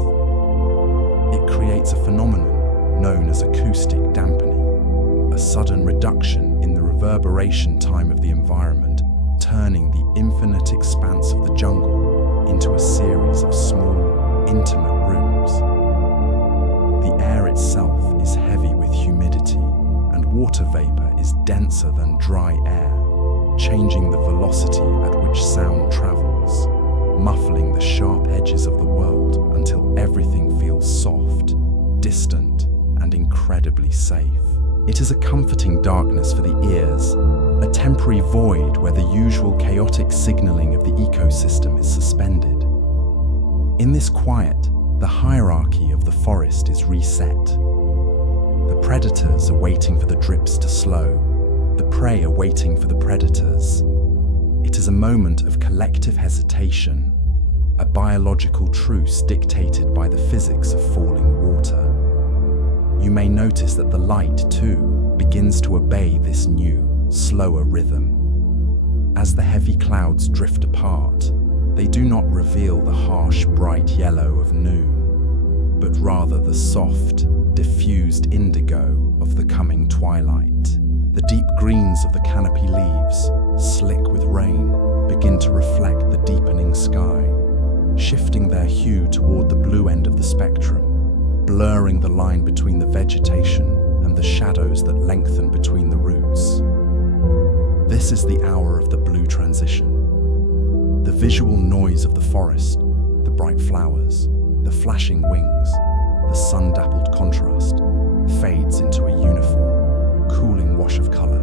It creates a phenomenon known as acoustic dampening, a sudden reduction in the reverberation time of the environment, turning the infinite expanse of the jungle into a series of small, intimate rooms. The air itself is heavy with humidity, and water vapor is denser than dry air, changing the velocity at which sound travels, muffling the sharp edges of the world until everything feels soft, distant, and incredibly safe. It is a comforting darkness for the ears, a temporary void where the usual chaotic signaling of the ecosystem is suspended. In this quiet, the hierarchy of the forest is reset. The predators are waiting for the drips to slow, the prey are waiting for the predators. It is a moment of collective hesitation, a biological truce dictated by the physics of falling water. You may notice that the light, too, begins to obey this new, slower rhythm. As the heavy clouds drift apart, they do not reveal the harsh, bright yellow of noon, but rather the soft, diffused indigo of the coming twilight. The deep greens of the canopy leaves, slick with rain, begin to reflect the deepening sky, shifting their hue toward the blue end of the spectrum, blurring the line between the vegetation and the shadows that lengthen between the roots. This is the hour of the blue transition. The visual noise of the forest, the bright flowers, the flashing wings, the sun-dappled contrast, fades into a uniform, cooling wash of color.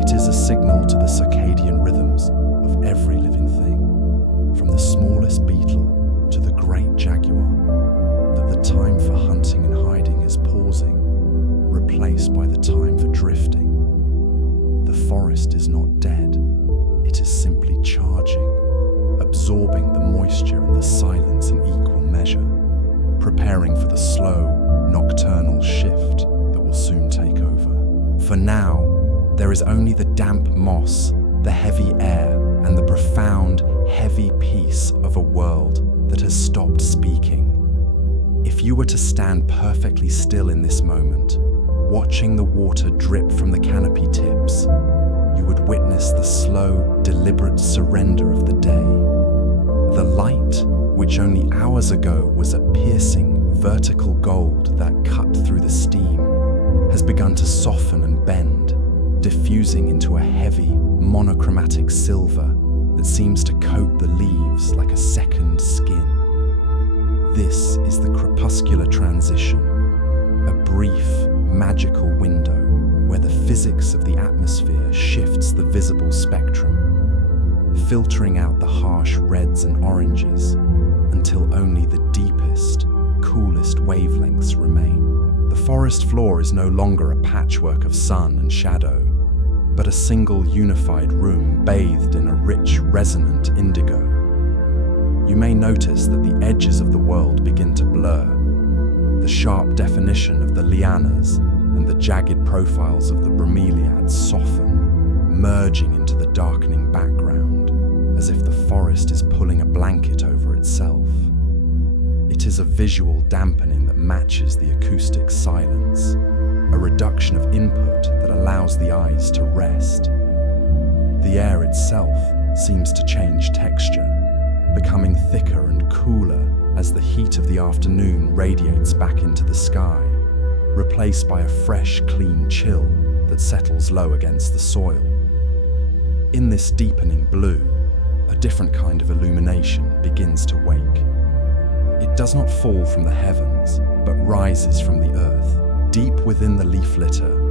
It is a signal to the circadian rhythms of every living thing, from the smallest beetle to the great jaguar, that the time for hunting and hiding is pausing, replaced by the time for drifting. The forest is not dead, it is simply charging, absorbing the moisture and the silence in equal measure, preparing for the slow, nocturnal shift that will soon take over. For now, there is only the damp moss, the heavy air, and the profound, heavy peace of a world that has stopped speaking. If you were to stand perfectly still in this moment, watching the water drip from the canopy tips, you would witness the slow, deliberate surrender of the day. The light, which only hours ago was a piercing, vertical gold that cut through the steam, has begun to soften and bend, diffusing into a heavy, monochromatic silver that seems to coat the leaves like a second skin. This is the crepuscular transition, a brief, magical window where the physics of the atmosphere shifts the visible spectrum, filtering out the harsh reds and oranges until only the deepest, coolest wavelengths remain. The forest floor is no longer a patchwork of sun and shadow, but a single unified room bathed in a rich, resonant indigo. You may notice that the edges of the world begin to blur. The sharp definition of the lianas and the jagged profiles of the bromeliads soften, merging into the darkening background, as if the forest is pulling a blanket over itself. It is a visual dampening that matches the acoustic silence, a reduction of input that allows the eyes to rest. The air itself seems to change texture, becoming thicker and cooler as the heat of the afternoon radiates back into the sky, replaced by a fresh, clean chill that settles low against the soil. In this deepening blue, a different kind of illumination begins to wake. It does not fall from the heavens, but rises from the earth, deep within the leaf litter.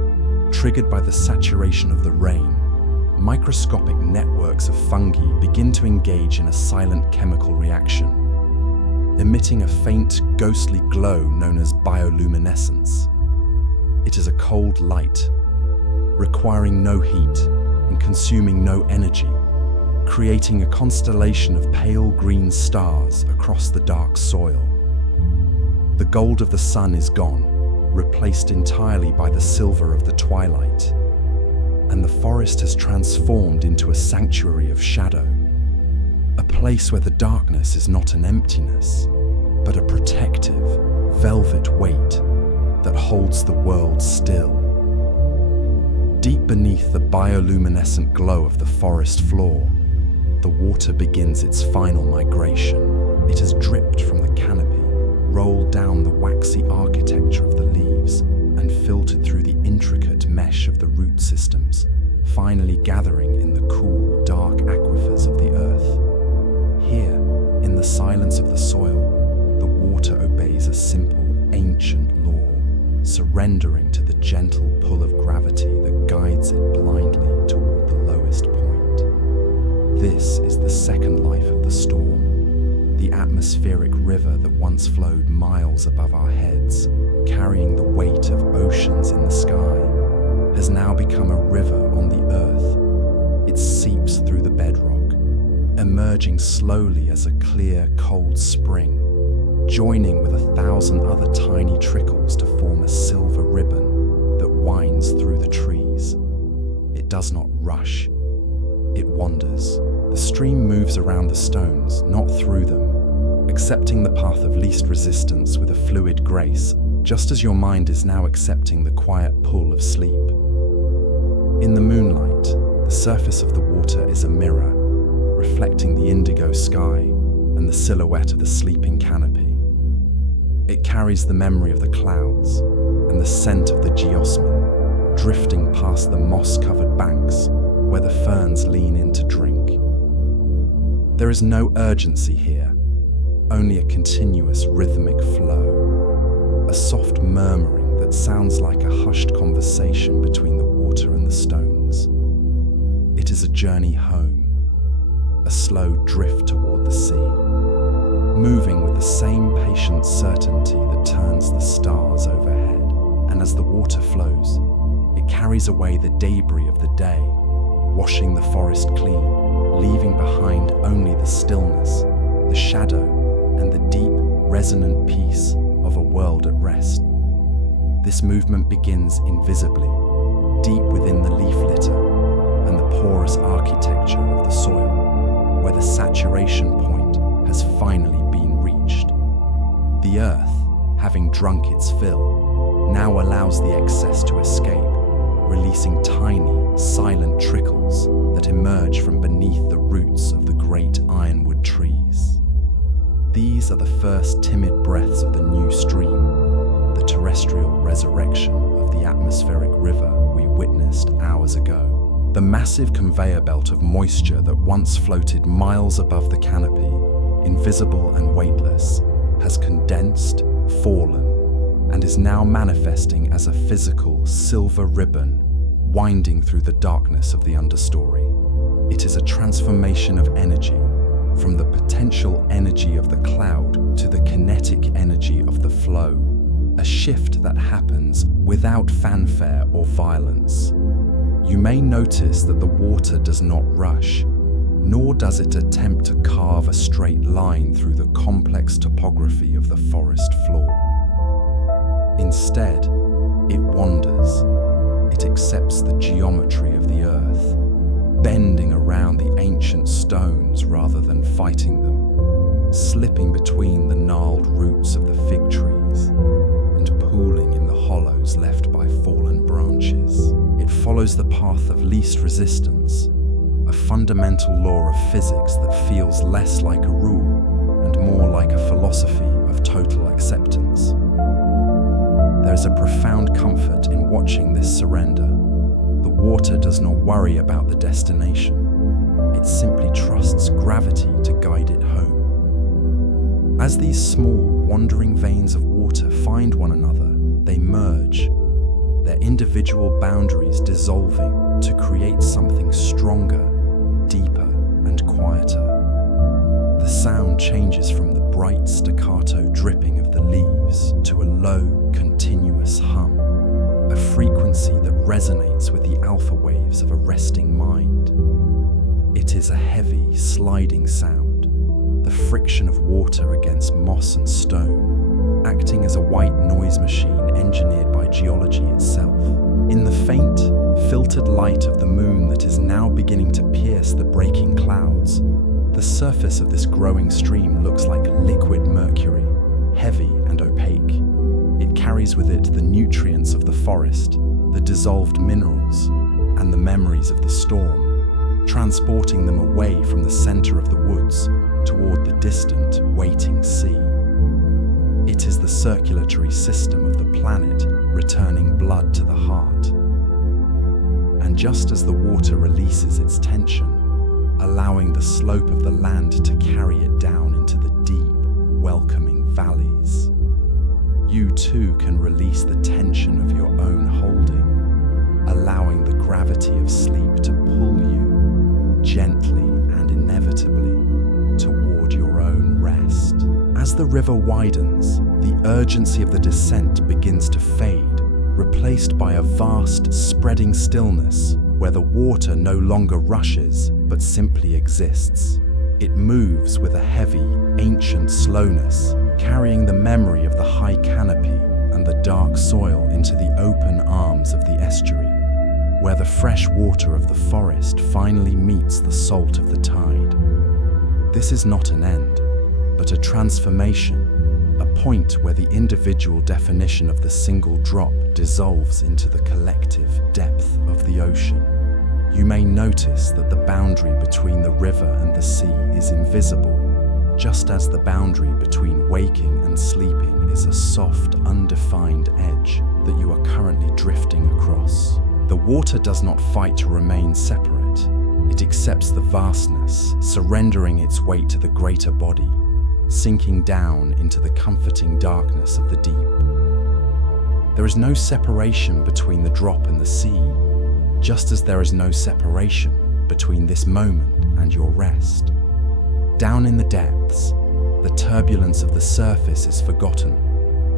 Triggered by the saturation of the rain, microscopic networks of fungi begin to engage in a silent chemical reaction, emitting a faint, ghostly glow known as bioluminescence. It is a cold light, requiring no heat and consuming no energy, creating a constellation of pale green stars across the dark soil. The gold of the sun is gone, replaced entirely by the silver of the twilight, and the forest has transformed into a sanctuary of shadow, a place where the darkness is not an emptiness, but a protective, velvet weight that holds the world still. Deep beneath the bioluminescent glow of the forest floor, the water begins its final migration. It has dripped from the canopy, rolled down the waxy architecture of the leaves, and filtered through the intricate mesh of the root systems, finally gathering in the cool, dark aquifers of the earth. Here, in the silence of the soil, the water obeys a simple, ancient law, surrendering to the gentle pull of gravity that guides it blindly toward the lowest point. This is the second life of the storm, the atmospheric river that once flowed miles above our heads, carrying the weight of oceans in the sky, has now become a river on the earth. It seeps through the bedrock, emerging slowly as a clear, cold spring, joining with 1,000 other tiny trickles to form a silver ribbon that winds through the trees. It does not rush. It wanders. The stream moves around the stones, not through them, accepting the path of least resistance with a fluid grace, just as your mind is now accepting the quiet pull of sleep. In the moonlight, the surface of the water is a mirror, reflecting the indigo sky and the silhouette of the sleeping canopy. It carries the memory of the clouds and the scent of the geosmin, drifting past the moss-covered banks where the ferns lean in to drink. There is no urgency here, only a continuous rhythmic flow, a soft murmuring that sounds like a hushed conversation between the water and the stones. It is a journey home, a slow drift toward the sea, moving with the same patient certainty that turns the stars overhead. And as the water flows, it carries away the debris of the day, washing the forest clean, leaving behind only the stillness, the shadow, and the deep, resonant peace of a world at rest. This movement begins invisibly, deep within the leaf litter and the porous architecture of the soil, where the saturation point has finally been reached. The earth, having drunk its fill, now allows the excess to escape, releasing tiny, silent trickles that emerge from beneath the roots of the great ironwood trees. These are the first timid breaths of the new stream, the terrestrial resurrection of the atmospheric river we witnessed hours ago. The massive conveyor belt of moisture that once floated miles above the canopy, invisible and weightless, has condensed, fallen, and is now manifesting as a physical silver ribbon winding through the darkness of the understory. It is a transformation of energy, from the potential energy of the cloud to the kinetic energy of the flow, a shift that happens without fanfare or violence. You may notice that the water does not rush, nor does it attempt to carve a straight line through the complex topography of the forest floor. Instead, it wanders. It accepts the geometry of the earth, bending around the ancient stones rather than fighting them, slipping between the gnarled roots of the fig trees, and pooling in the hollows left by fallen branches. It follows the path of least resistance, a fundamental law of physics that feels less like a rule and more like a philosophy of total acceptance. There is a profound comfort in watching this surrender. The water does not worry about the destination. It simply trusts gravity to guide it home. As these small, wandering veins of water find one another, they merge, their individual boundaries dissolving to create something stronger, deeper, and quieter. The sound changes from the bright staccato dripping of the leaves to a low, continuous hum, a frequency that resonates with the alpha waves of a resting mind. It is a heavy, sliding sound, the friction of water against moss and stone, acting as a white noise machine engineered by geology itself. In the faint, filtered light of the moon that is now beginning to pierce the breaking clouds, the surface of this growing stream looks like liquid mercury, heavy and opaque. It carries with it the nutrients of the forest, the dissolved minerals, and the memories of the storm, transporting them away from the center of the woods toward the distant, waiting sea. It is the circulatory system of the planet returning blood to the heart. And just as the water releases its tension, allowing the slope of the land to carry it down into the deep, welcoming valleys, you too can release the tension of your own holding, allowing the gravity of sleep to pull you gently and inevitably toward your own rest. As the river widens, the urgency of the descent begins to fade, replaced by a vast, spreading stillness where the water no longer rushes but simply exists. It moves with a heavy, ancient slowness, carrying the memory of the high canopy and the dark soil into the open arms of the estuary, where the fresh water of the forest finally meets the salt of the tide. This is not an end, but a transformation, a point where the individual definition of the single drop dissolves into the collective depth of the ocean. You may notice that the boundary between the river and the sea is invisible, just as the boundary between waking and sleeping is a soft, undefined edge that you are currently drifting across. The water does not fight to remain separate. It accepts the vastness, surrendering its weight to the greater body, sinking down into the comforting darkness of the deep. There is no separation between the drop and the sea, just as there is no separation between this moment and your rest. Down in the depths, the turbulence of the surface is forgotten,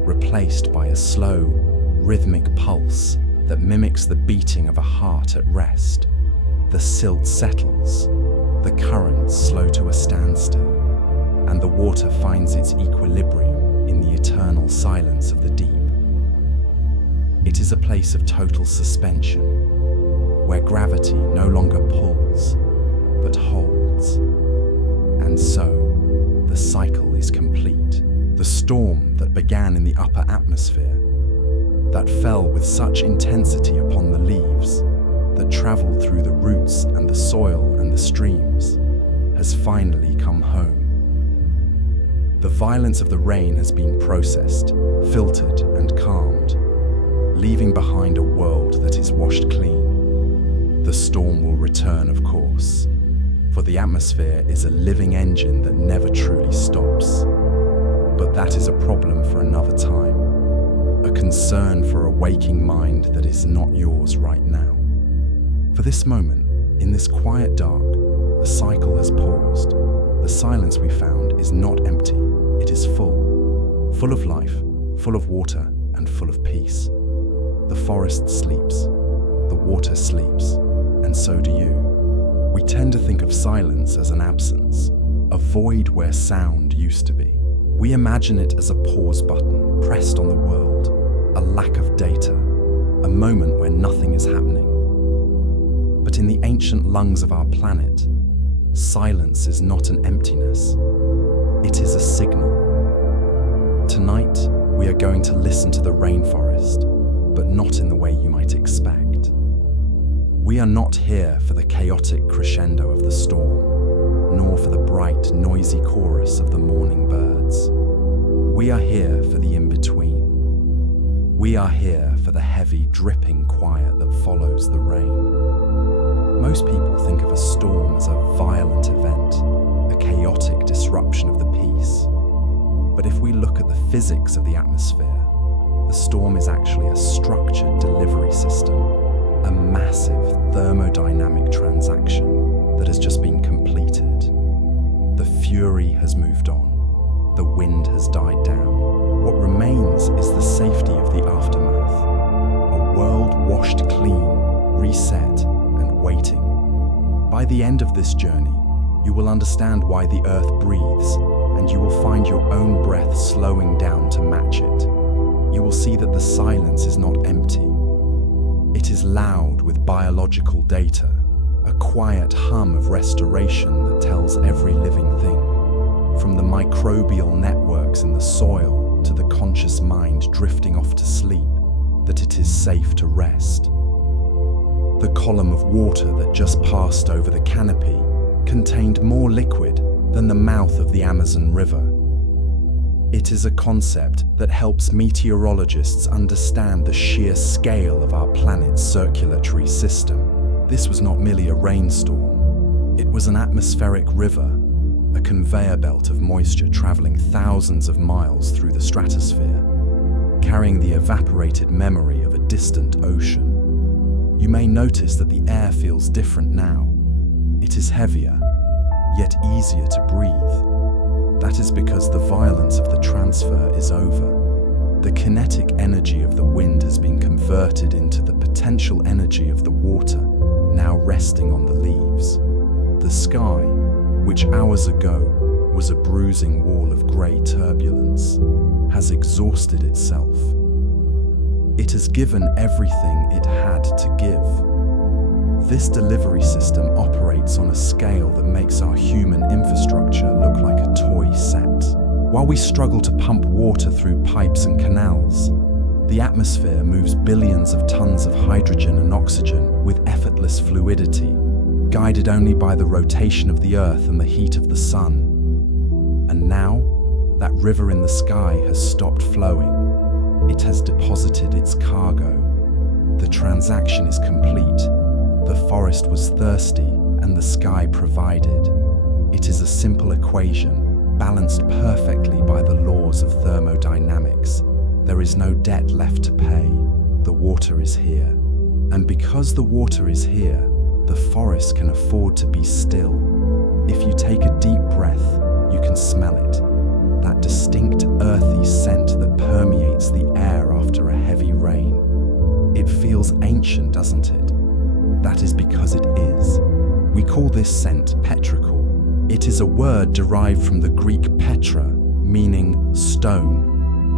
replaced by a slow, rhythmic pulse that mimics the beating of a heart at rest. The silt settles, the currents slow to a standstill, and the water finds its equilibrium in the eternal silence of the deep. It is a place of total suspension, where gravity no longer pulls, but holds. And so, the cycle is complete. The storm that began in the upper atmosphere, that fell with such intensity upon the leaves, that traveled through the roots and the soil and the streams, has finally come home. The violence of the rain has been processed, filtered and calmed, leaving behind a world that is washed clean. The storm will return, of course, for the atmosphere is a living engine that never truly stops. But that is a problem for another time, a concern for a waking mind that is not yours right now. For this moment, in this quiet dark, the cycle has paused. The silence we found is not empty, it is full. Full of life, full of water, and full of peace. The forest sleeps, the water sleeps, and so do you. We tend to think of silence as an absence, a void where sound used to be. We imagine it as a pause button pressed on the world, a lack of data, a moment where nothing is happening. But in the ancient lungs of our planet, silence is not an emptiness, it is a signal. Tonight, we are going to listen to the rainforest, but not in the way you might expect. We are not here for the chaotic crescendo of the storm, nor for the bright, noisy chorus of the morning birds. We are here for the in-between. We are here for the heavy, dripping quiet that follows the rain. Most people think of a storm as a violent event, a chaotic disruption of the peace. But if we look at the physics of the atmosphere, the storm is actually a structured delivery system, a massive thermodynamic transaction that has just been completed. The fury has moved on. The wind has died down. What remains is the safety of the aftermath. A world washed clean, reset, and waiting. By the end of this journey, you will understand why the earth breathes, and you will find your own breath slowing down to match it. You will see that the silence is not empty. It is loud with biological data, a quiet hum of restoration that tells every living thing, from the microbial networks in the soil to the conscious mind drifting off to sleep, that it is safe to rest. The column of water that just passed over the canopy contained more liquid than the mouth of the Amazon River. It is a concept that helps meteorologists understand the sheer scale of our planet's circulatory system. This was not merely a rainstorm. It was an atmospheric river, a conveyor belt of moisture traveling thousands of miles through the stratosphere, carrying the evaporated memory of a distant ocean. You may notice that the air feels different now. It is heavier, yet easier to breathe. That is because the violence of the transfer is over. The kinetic energy of the wind has been converted converted into the potential energy of the water now resting on the leaves. The sky, which hours ago was a bruising wall of grey turbulence, has exhausted itself. It has given everything it had to give. This delivery system operates on a scale that makes our human infrastructure look like a toy set. While we struggle to pump water through pipes and canals, the atmosphere moves billions of tons of hydrogen and oxygen with effortless fluidity, guided only by the rotation of the Earth and the heat of the sun. And now, that river in the sky has stopped flowing. It has deposited its cargo. The transaction is complete. The forest was thirsty and the sky provided. It is a simple equation, balanced perfectly by the laws of thermodynamics. There is no debt left to pay. The water is here. And because the water is here, the forest can afford to be still. If you take a deep breath, you can smell it. That distinct earthy scent that permeates the air after a heavy rain. It feels ancient, doesn't it? That is because it is. We call this scent petrichor. It is a word derived from the Greek petra, meaning stone,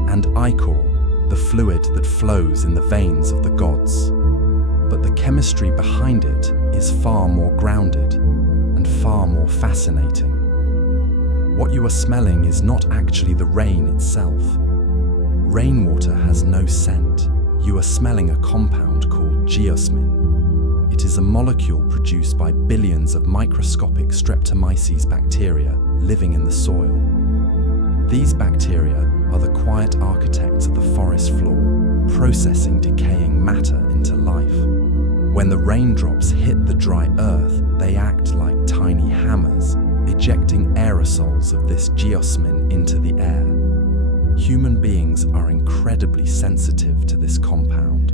and ichor, the fluid that flows in the veins of the gods. But the chemistry behind it is far more grounded and far more fascinating. What you are smelling is not actually the rain itself. Rainwater has no scent. You are smelling a compound called geosmin. It is a molecule produced by billions of microscopic Streptomyces bacteria living in the soil. These bacteria are the quiet architects of the forest floor, processing decaying matter into life. When the raindrops hit the dry earth, they act like tiny hammers, ejecting aerosols of this geosmin into the air. Human beings are incredibly sensitive to this compound.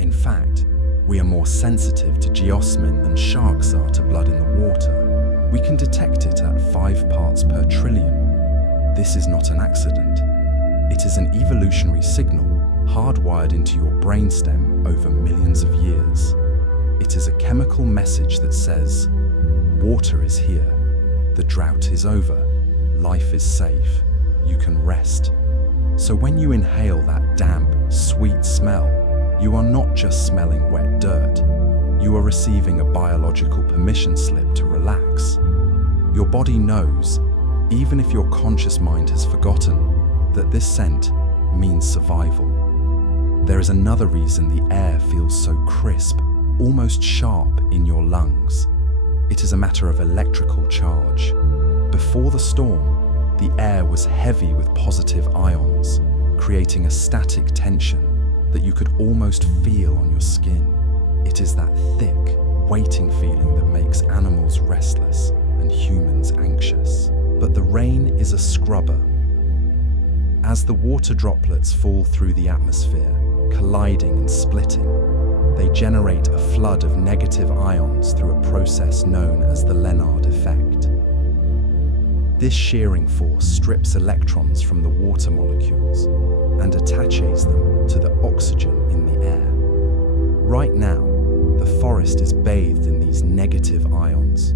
In fact, we are more sensitive to geosmin than sharks are to blood in the water. We can detect it at 5 parts per trillion. This is not an accident. It is an evolutionary signal hardwired into your brainstem over millions of years. It is a chemical message that says, water is here, the drought is over, life is safe, you can rest. So when you inhale that damp, sweet smell, you are not just smelling wet dirt, you are receiving a biological permission slip to relax. Your body knows, even if your conscious mind has forgotten, that this scent means survival. There is another reason the air feels so crisp, almost sharp in your lungs. It is a matter of electrical charge. Before the storm, the air was heavy with positive ions, creating a static tension that you could almost feel on your skin. It is that thick, waiting feeling that makes animals restless and humans anxious. But the rain is a scrubber. As the water droplets fall through the atmosphere, colliding and splitting, they generate a flood of negative ions through a process known as the Lennard effect. This shearing force strips electrons from the water molecules and attaches them to the oxygen in the air. Right now, the forest is bathed in these negative ions.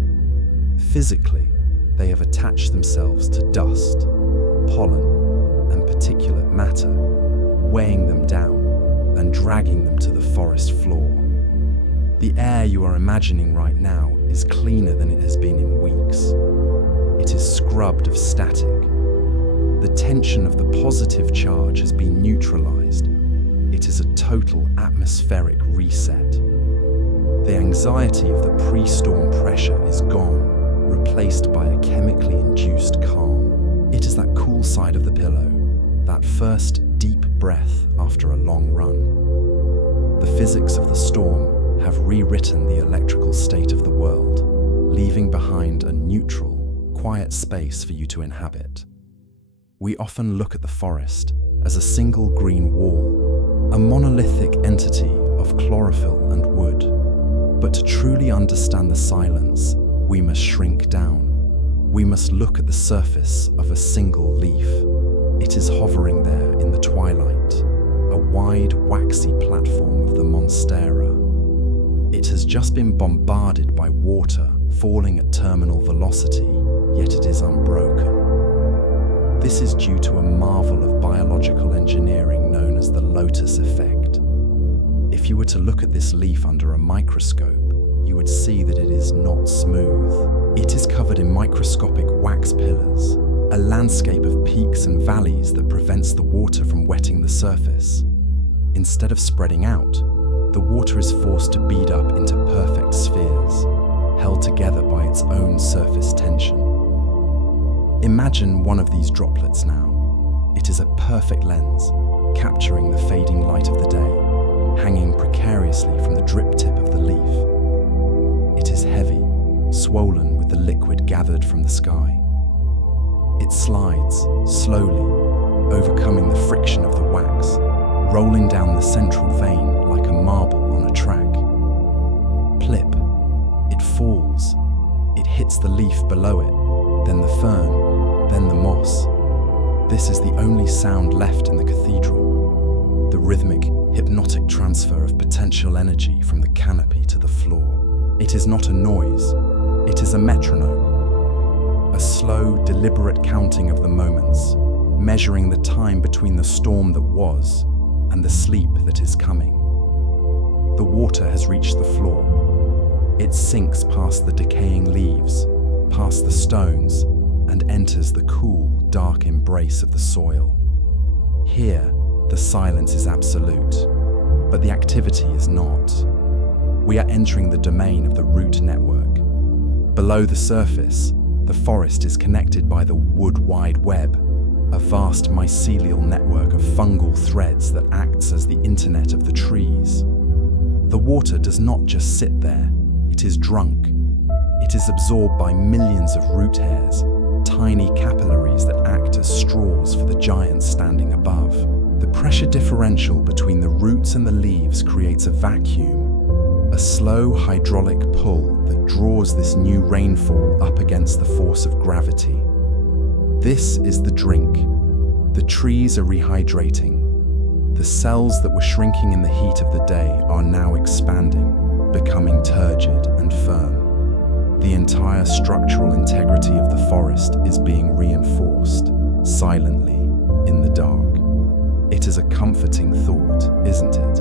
Physically, they have attached themselves to dust, pollen, and particulate matter, weighing them down and dragging them to the forest floor. The air you are imagining right now is cleaner than it has been in weeks. It is scrubbed of static. The tension of the positive charge has been neutralized. It is a total atmospheric reset. The anxiety of the pre-storm pressure is gone, replaced by a chemically induced calm. It is that cool side of the pillow, that first deep breath after a long run. The physics of the storm have rewritten the electrical state of the world, leaving behind a neutral, quiet space for you to inhabit. We often look at the forest as a single green wall, a monolithic entity of chlorophyll and wood. But to truly understand the silence, we must shrink down. We must look at the surface of a single leaf. It is hovering there in the twilight, a wide, waxy platform of the Monstera. It has just been bombarded by water falling at terminal velocity, yet it is unbroken. This is due to a marvel of biological engineering known as the lotus effect. If you were to look at this leaf under a microscope, you would see that it is not smooth. It is covered in microscopic wax pillars, a landscape of peaks and valleys that prevents the water from wetting the surface. Instead of spreading out, the water is forced to bead up into perfect spheres, held together by its own surface tension. Imagine one of these droplets now. It is a perfect lens, capturing the fading light of the day, hanging precariously from the drip tip of the leaf. It is heavy, swollen with the liquid gathered from the sky. It slides, slowly, overcoming the friction of the wax, rolling down the central vein like a marble on a track. Plip. It falls. It hits the leaf below it, then the fern, then the moss. This is the only sound left in the cathedral, the rhythmic, hypnotic transfer of potential energy from the canopy to the floor. It is not a noise, it is a metronome. A slow, deliberate counting of the moments, measuring the time between the storm that was and the sleep that is coming. The water has reached the floor. It sinks past the decaying leaves, past the stones, and enters the cool, dark embrace of the soil. Here, the silence is absolute, but the activity is not. We are entering the domain of the root network. Below the surface, the forest is connected by the wood wide web, a vast mycelial network of fungal threads that acts as the internet of the trees. The water does not just sit there, it is drunk. It is absorbed by millions of root hairs, tiny capillaries that act as straws for the giants standing above. The pressure differential between the roots and the leaves creates a vacuum, a slow hydraulic pull that draws this new rainfall up against the force of gravity. This is the drink. The trees are rehydrating. The cells that were shrinking in the heat of the day are now expanding, becoming turgid and firm. The entire structural integrity of the forest is being reinforced, silently, in the dark. It is a comforting thought, isn't it?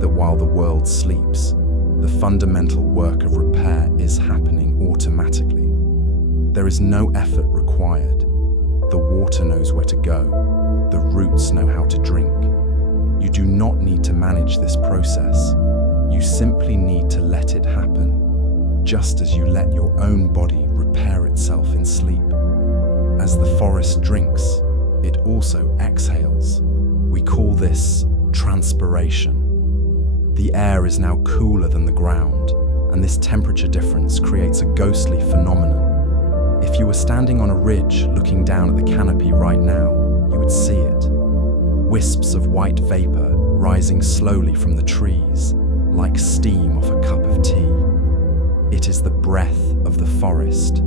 That while the world sleeps, the fundamental work of repair is happening automatically. There is no effort required. The water knows where to go. The roots know how to drink. You do not need to manage this process. You simply need to let it happen, just as you let your own body repair itself in sleep. As the forest drinks, it also exhales. We call this transpiration. The air is now cooler than the ground, and this temperature difference creates a ghostly phenomenon. If you were standing on a ridge looking down at the canopy right now, you would see it. Wisps of white vapor rising slowly from the trees, like steam off a cup of tea. It is the breath of the forest.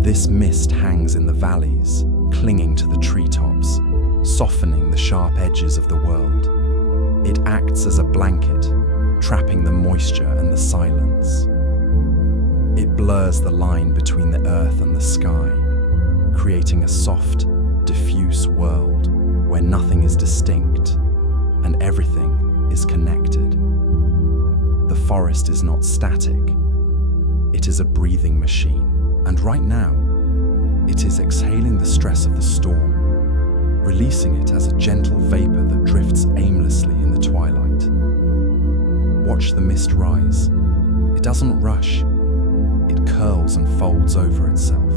This mist hangs in the valleys, clinging to the treetops, softening the sharp edges of the world. It acts as a blanket, trapping the moisture and the silence. It blurs the line between the earth and the sky, creating a soft, diffuse world where nothing is distinct and everything is connected. The forest is not static. It is a breathing machine, and right now, it is exhaling the stress of the storm, releasing it as a gentle vapor that drifts aimlessly in the twilight. Watch the mist rise. It doesn't rush. It curls and folds over itself,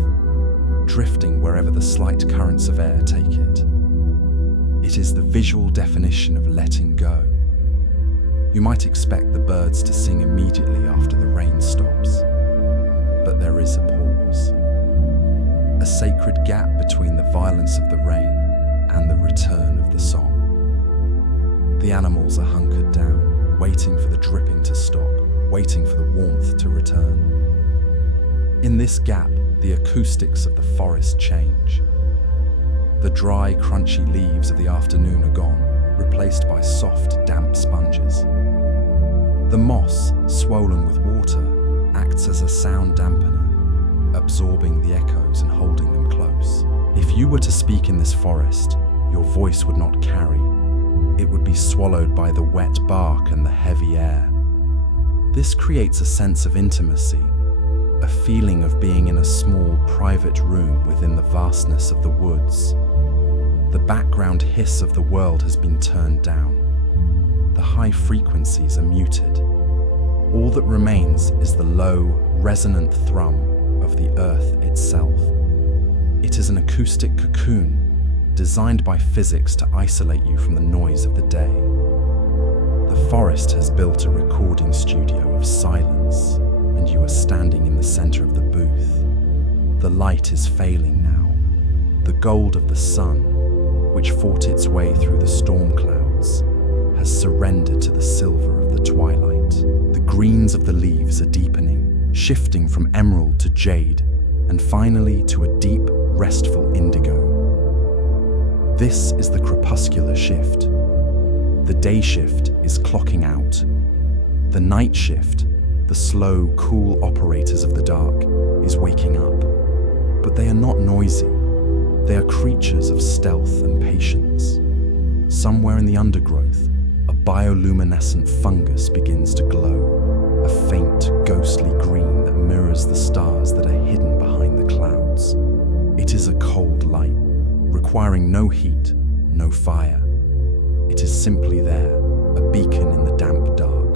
drifting wherever the slight currents of air take it. It is the visual definition of letting go. You might expect the birds to sing immediately after the rain stops, but there is a pause, a sacred gap between the violence of the rain and the return of the song. The animals are hunkered down, waiting for the dripping to stop, waiting for the warmth to return. In this gap, the acoustics of the forest change. The dry, crunchy leaves of the afternoon are gone, replaced replaced by soft, damp sponges. The moss, swollen with water, acts as a sound dampener, absorbing the echoes and holding them close. If you were to speak in this forest, your voice would not carry. It would be swallowed by the wet bark and the heavy air. This creates a sense of intimacy, a feeling of being in a small, private room within the vastness of the woods. The background hiss of the world has been turned down. The high frequencies are muted. All that remains is the low, resonant thrum of the earth itself. It is an acoustic cocoon, designed by physics to isolate you from the noise of the day. The forest has built a recording studio of silence, and you are standing in the center of the booth. The light is failing now. The gold of the sun, which fought its way through the storm clouds, has surrendered to the silver of the twilight. The greens of the leaves are deepening, shifting from emerald to jade, and finally to a deep, restful indigo. This is the crepuscular shift. The day shift is clocking out. The night shift, the slow, cool operators of the dark, is waking up. But they are not noisy. They are creatures of stealth and patience. Somewhere in the undergrowth, a bioluminescent fungus begins to glow, a faint, ghostly green that mirrors the stars that are hidden behind the clouds. It is a cold light, requiring no heat, no fire. It is simply there, a beacon in the damp dark.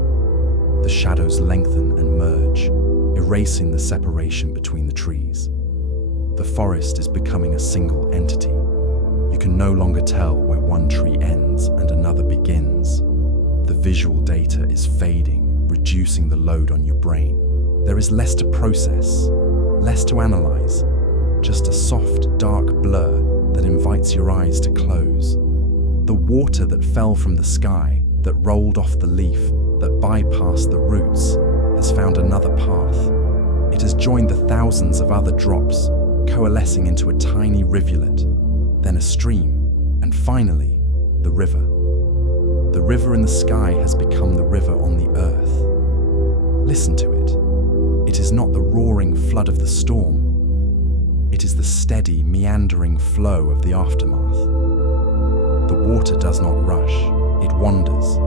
The shadows lengthen and merge, erasing the separation between the trees. The forest is becoming a single entity. You can no longer tell where one tree ends and another begins. The visual data is fading, reducing the load on your brain. There is less to process, less to analyze, just a soft, dark blur that invites your eyes to close. The water that fell from the sky, that rolled off the leaf, that bypassed the roots, has found another path. It has joined the thousands of other drops, coalescing into a tiny rivulet, then a stream, and finally, the river. The river in the sky has become the river on the earth. Listen to it. It is not the roaring flood of the storm. It is the steady, meandering flow of the aftermath. The water does not rush. It wanders.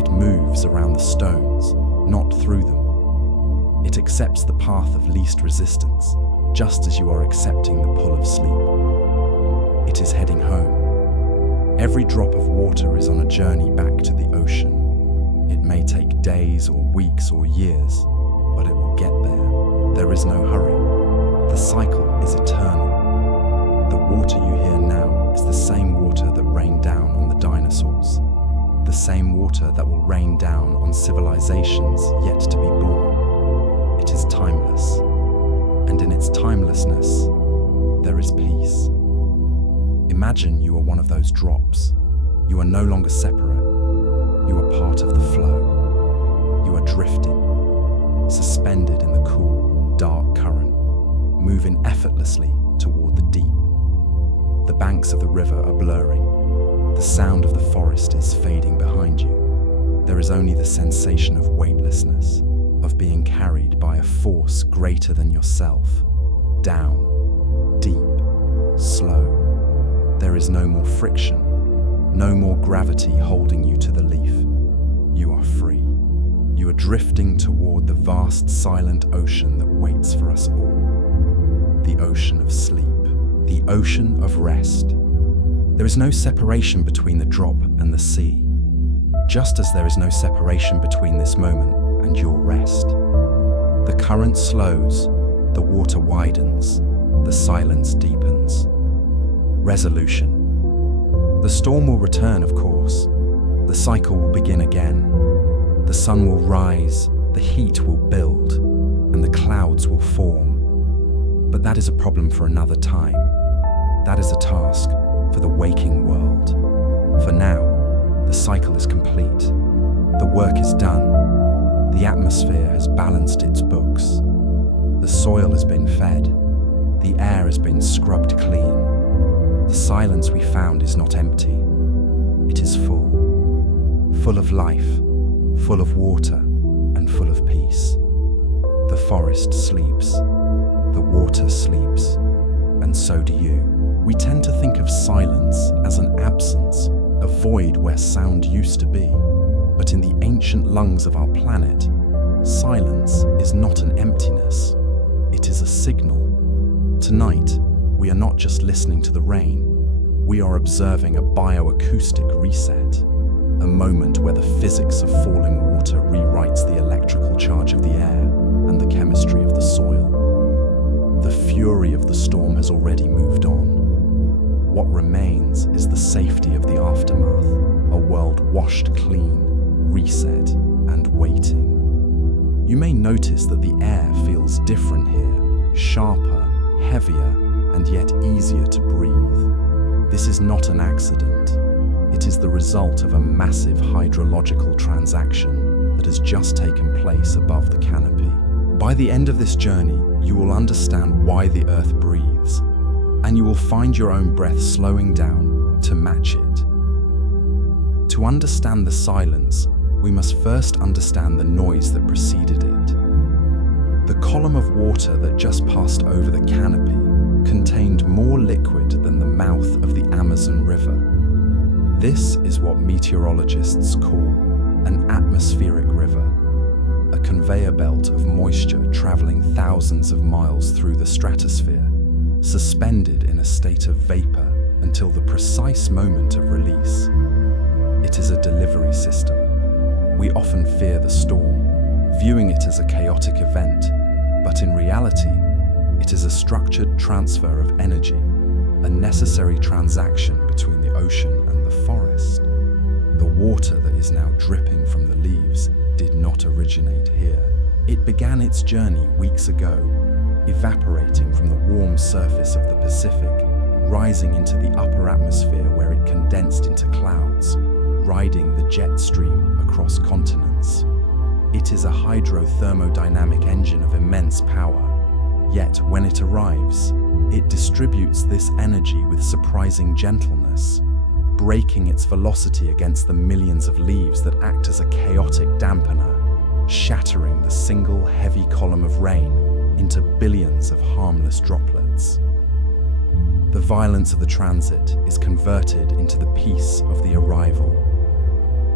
It moves around the stones, not through them. It accepts the path of least resistance, just as you are accepting the pull of sleep. It is heading home. Every drop of water is on a journey back to the ocean. It may take days or weeks or years, but it will get there. There is no hurry. The cycle is eternal. The water you hear now is the same water that rained down on the dinosaurs. The same water that will rain down on civilizations yet to be born. It is timeless. And in its timelessness, there is peace. Imagine you are one of those drops. You are no longer separate. You are part of the flow. You are drifting, suspended in the cool, dark current, moving effortlessly toward the deep. The banks of the river are blurring. The sound of the forest is fading behind you. There is only the sensation of weightlessness, of being carried by a force greater than yourself, down, deep, slow. There is no more friction, no more gravity holding you to the leaf. You are free. You are drifting toward the vast, silent ocean that waits for us all. The ocean of sleep, the ocean of rest. There is no separation between the drop and the sea, just as there is no separation between this moment and your rest. The current slows, the water widens, the silence deepens. Resolution. The storm will return, of course. The cycle will begin again. The sun will rise, the heat will build, and the clouds will form. But that is a problem for another time. That is a task for the waking world. For now, the cycle is complete. The work is done. The atmosphere has balanced its books. The soil has been fed. The air has been scrubbed clean. The silence we found is not empty. It is full. full of life, full of water, and full of peace. The forest sleeps, the water sleeps, and so do you. We tend to think of silence as an absence, a void where sound used to be. But in the ancient lungs of our planet, silence is not an emptiness, it is a signal. Tonight, we are not just listening to the rain, we are observing a bioacoustic reset, a moment where the physics of falling water rewrites the electrical charge of the air and the chemistry of the soil. The fury of the storm has already moved on. What remains is the safety of the aftermath, a world washed clean, reset, and waiting. You may notice that the air feels different here, sharper, heavier, and yet easier to breathe. This is not an accident. It is the result of a massive hydrological transaction that has just taken place above the canopy. By the end of this journey, you will understand why the Earth breathes, and you will find your own breath slowing down to match it. To understand the silence, we must first understand the noise that preceded it. The column of water that just passed over the canopy contained more liquid than the mouth of the Amazon River. This is what meteorologists call an atmospheric river, a conveyor belt of moisture traveling thousands of miles through the stratosphere, suspended in a state of vapor until the precise moment of release. It is a delivery system. We often fear the storm, viewing it as a chaotic event, but in reality, it is a structured transfer of energy, a necessary transaction between the ocean and the forest. The water that is now dripping from the leaves did not originate here. It began its journey weeks ago, evaporating from the warm surface of the Pacific, rising into the upper atmosphere where it condensed into clouds, riding the jet stream across continents. It is a hydrothermodynamic engine of immense power, yet when it arrives, it distributes this energy with surprising gentleness, braking its velocity against the millions of leaves that act as a chaotic dampener, shattering the single heavy column of rain into billions of harmless droplets. The violence of the transit is converted into the peace of the arrival.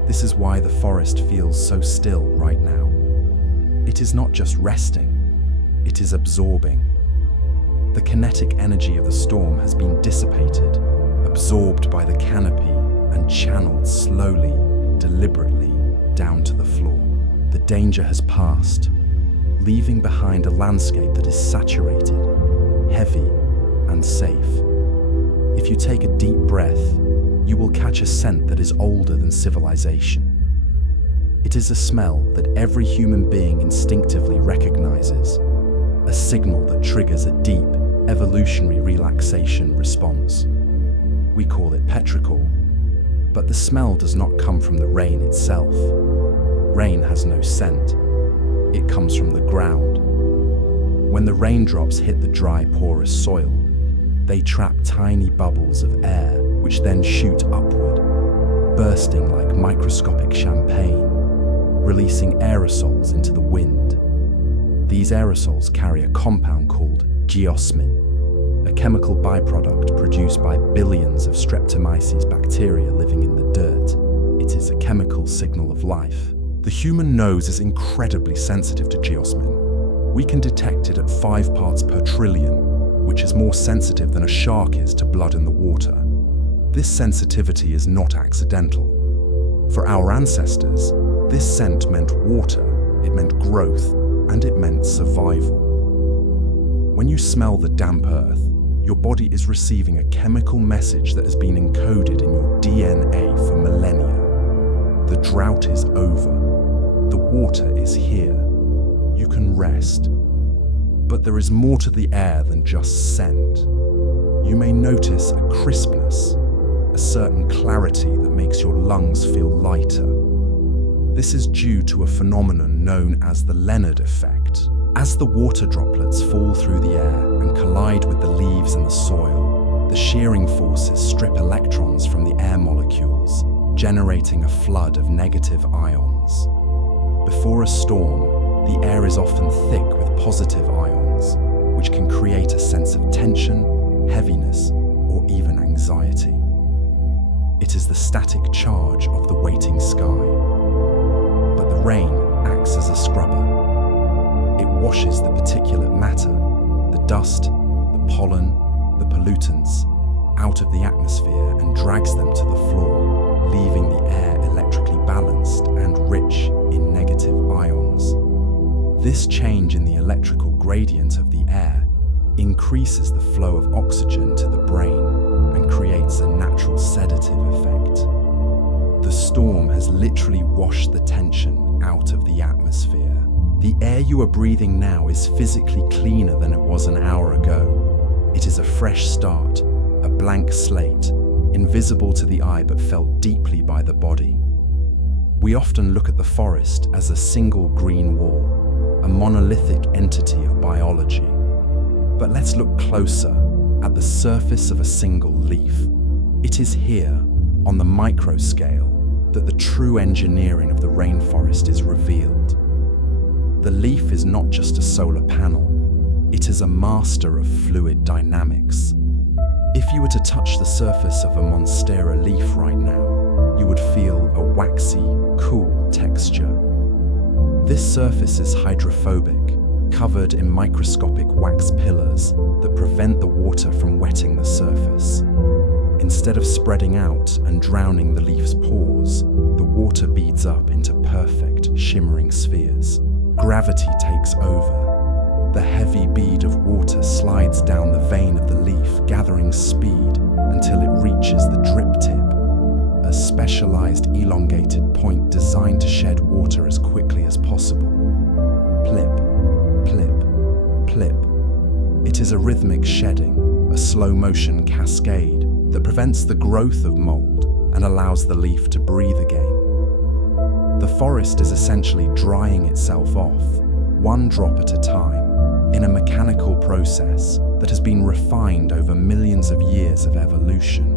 This is why the forest feels so still right now. It is not just resting, it is absorbing. The kinetic energy of the storm has been dissipated, absorbed by the canopy, and channeled slowly, deliberately, down to the floor. The danger has passed, leaving behind a landscape that is saturated, heavy, and safe. If you take a deep breath, you will catch a scent that is older than civilization. It is a smell that every human being instinctively recognizes, a signal that triggers a deep, evolutionary relaxation response. We call it petrichor, but the smell does not come from the rain itself. Rain has no scent. It comes from the ground. When the raindrops hit the dry, porous soil, they trap tiny bubbles of air which then shoot upward, bursting like microscopic champagne, releasing aerosols into the wind. These aerosols carry a compound called geosmin, a chemical byproduct produced by billions of Streptomyces bacteria living in the dirt. It is a chemical signal of life. The human nose is incredibly sensitive to geosmin. We can detect it at 5 parts per trillion, which is more sensitive than a shark is to blood in the water. This sensitivity is not accidental. For our ancestors, this scent meant water, it meant growth, and it meant survival. When you smell the damp earth, your body is receiving a chemical message that has been encoded in your DNA for millennia. The drought is over. The water is here. You can rest. But there is more to the air than just scent. You may notice a crispness, a certain clarity that makes your lungs feel lighter. This is due to a phenomenon known as the Leonard effect. As the water droplets fall through the air and collide with the leaves and the soil, the shearing forces strip electrons from the air molecules, generating a flood of negative ions. Before a storm, the air is often thick with positive ions, which can create a sense of tension, heaviness, or even anxiety. It is the static charge of the waiting sky. But the rain acts as a scrubber. It washes the particulate matter, the dust, the pollen, the pollutants, out of the atmosphere and drags them to the floor, leaving the air electrically balanced and rich in negative ions. This change in the electrical gradient of the air increases the flow of oxygen to the brain and creates a natural sedative effect. The storm has literally washed the tension out of the atmosphere. The air you are breathing now is physically cleaner than it was an hour ago. It is a fresh start, a blank slate, invisible to the eye but felt deeply by the body. We often look at the forest as a single green wall, a monolithic entity of biology. But let's look closer at the surface of a single leaf. It is here, on the micro scale, that the true engineering of the rainforest is revealed. The leaf is not just a solar panel, it is a master of fluid dynamics. If you were to touch the surface of a monstera leaf right now, you would feel a waxy, cool texture. This surface is hydrophobic, covered in microscopic wax pillars that prevent the water from wetting the surface. Instead of spreading out and drowning the leaf's pores, the water beads up into perfect, shimmering spheres. Gravity takes over. The heavy bead of water slides down the vein of the leaf, gathering speed until it reaches the drip tip, a specialized elongated point designed to shed water as quickly as possible. Plip, plip, plip. It is a rhythmic shedding, a slow-motion cascade that prevents the growth of mold and allows the leaf to breathe again. The forest is essentially drying itself off, one drop at a time, in a mechanical process that has been refined over millions of years of evolution.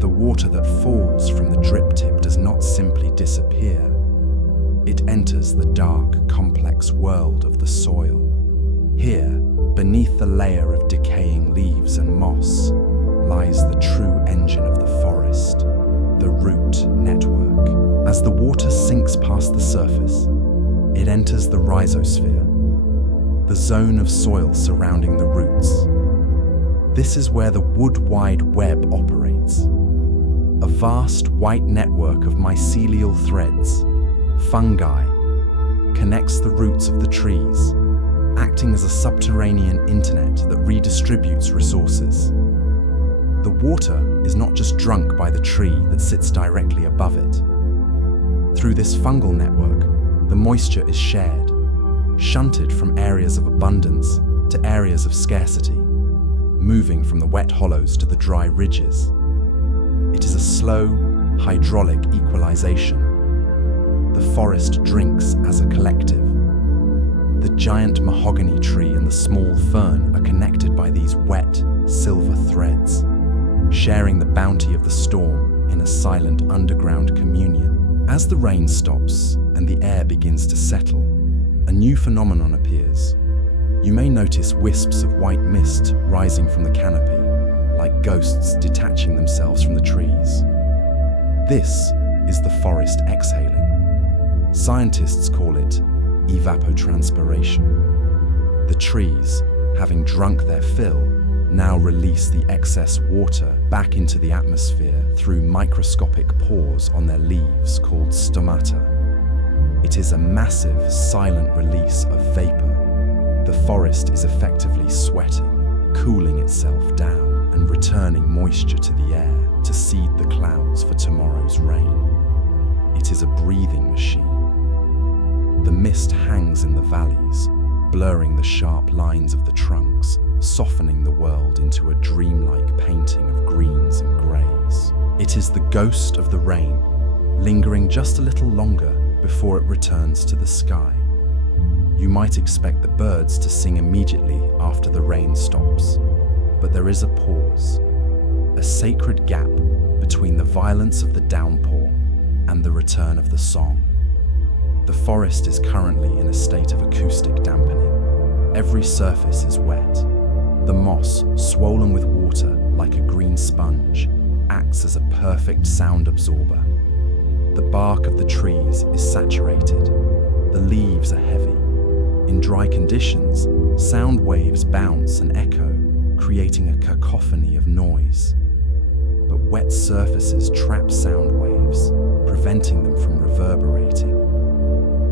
The water that falls from the drip tip does not simply disappear. It enters the dark, complex world of the soil. Here, beneath the layer of decaying leaves and moss, lies the true engine of the forest, the root network. As the water sinks past the surface, it enters the rhizosphere, the zone of soil surrounding the roots. This is where the wood-wide web operates, a vast white network of mycelial threads, fungi, connects the roots of the trees, acting as a subterranean internet that redistributes resources. The water is not just drunk by the tree that sits directly above it. Through this fungal network, the moisture is shared, shunted from areas of abundance to areas of scarcity, moving from the wet hollows to the dry ridges. It is a slow, hydraulic equalization. The forest drinks as a collective. The giant mahogany tree and the small fern are connected by these wet, silver threads, sharing the bounty of the storm in a silent underground communion. As the rain stops and the air begins to settle, a new phenomenon appears. You may notice wisps of white mist rising from the canopy, like ghosts detaching themselves from the trees. This is the forest exhaling. Scientists call it evapotranspiration. The trees, having drunk their fill, now release the excess water back into the atmosphere through microscopic pores on their leaves called stomata. It is a massive, silent release of vapor. The forest is effectively sweating, cooling itself down and returning moisture to the air to seed the clouds for tomorrow's rain. It is a breathing machine. The mist hangs in the valleys, blurring the sharp lines of the trunks, softening the world into a dreamlike painting of greens and greys. It is the ghost of the rain, lingering just a little longer before it returns to the sky. You might expect the birds to sing immediately after the rain stops, but there is a pause, a sacred gap between the violence of the downpour and the return of the song. The forest is currently in a state of acoustic dampening. Every surface is wet. The moss, swollen with water like a green sponge, acts as a perfect sound absorber. The bark of the trees is saturated. The leaves are heavy. In dry conditions, sound waves bounce and echo, creating a cacophony of noise. But wet surfaces trap sound waves, preventing them from reverberating.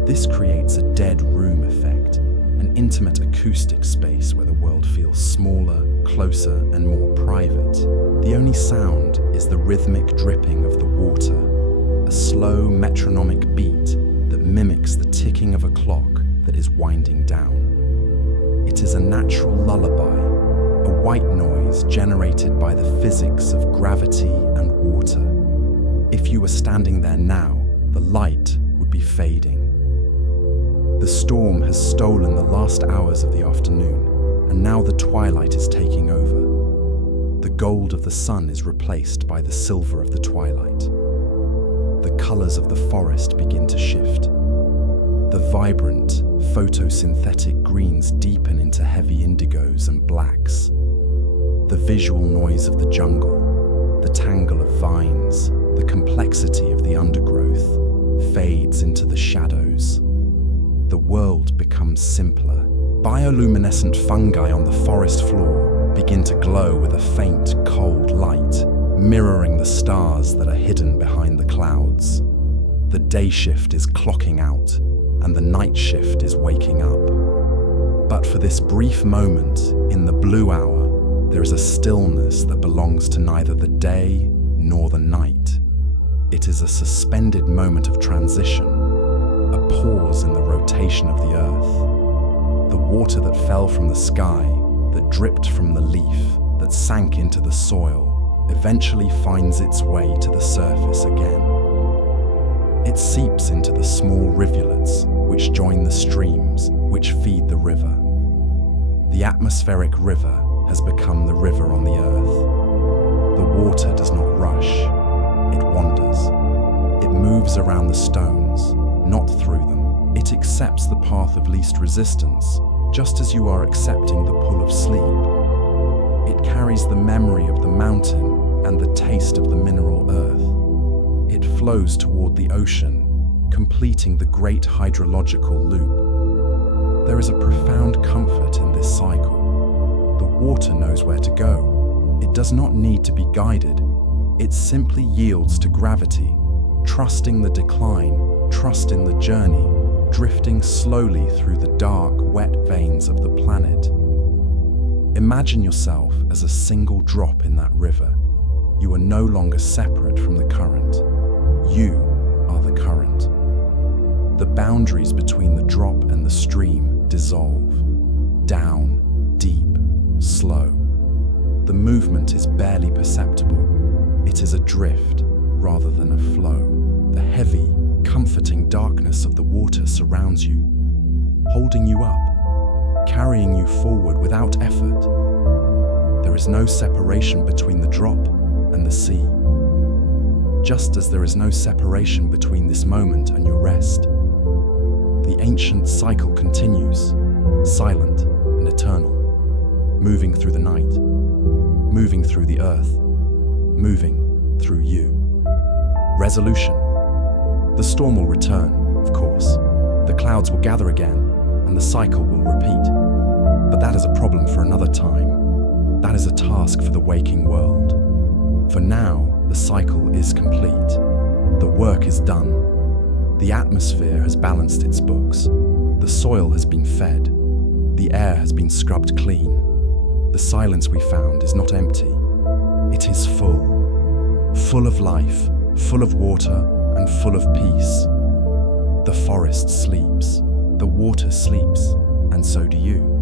This creates a dead room effect, an intimate acoustic space where the world feels smaller, closer, and more private. The only sound is the rhythmic dripping of the water, a slow metronomic beat that mimics the ticking of a clock that is winding down. It is a natural lullaby, a white noise generated by the physics of gravity and water. If you were standing there now, the light would be fading. The storm has stolen the last hours of the afternoon, and now the twilight is taking over. The gold of the sun is replaced by the silver of the twilight. The colors of the forest begin to shift. The vibrant, photosynthetic greens deepen into heavy indigos and blacks. The visual noise of the jungle, the tangle of vines, the complexity of the undergrowth fades into the shadows. The world becomes simpler. Bioluminescent fungi on the forest floor begin to glow with a faint, cold light, mirroring the stars that are hidden behind the clouds. The day shift is clocking out, and the night shift is waking up. But for this brief moment, in the blue hour, there is a stillness that belongs to neither the day nor the night. It is a suspended moment of transition, a pause in the rotation of the earth. The water that fell from the sky, that dripped from the leaf, that sank into the soil, eventually finds its way to the surface again. It seeps into the small rivulets which join the streams which feed the river. The atmospheric river has become the river on the earth. The water does not rush, it wanders. It moves around the stones, not through them. It accepts the path of least resistance, just as you are accepting the pull of sleep. It carries the memory of the mountain and the taste of the mineral earth. It flows toward the ocean, completing the great hydrological loop. There is a profound comfort in this cycle. The water knows where to go. It does not need to be guided. It simply yields to gravity, trusting the decline, trusting the journey, drifting slowly through the dark, wet veins of the planet. Imagine yourself as a single drop in that river. You are no longer separate from the current. You are the current. The boundaries between the drop and the stream dissolve. Down, deep, slow. The movement is barely perceptible. It is a drift rather than a flow. The heavy, comforting darkness of the water surrounds you, holding you up, carrying you forward without effort. There is no separation between the drop and the sea. Just as there is no separation between this moment and your rest. The ancient cycle continues, silent and eternal, moving through the night, moving through the earth, moving through you. Resolution. The storm will return, of course. The clouds will gather again, and the cycle will repeat. But that is a problem for another time. That is a task for the waking world. For now, the cycle is complete. The work is done. The atmosphere has balanced its books. The soil has been fed. The air has been scrubbed clean. The silence we found is not empty. It is full of life, full of water, and full of peace. The forest sleeps, the water sleeps, and so do you.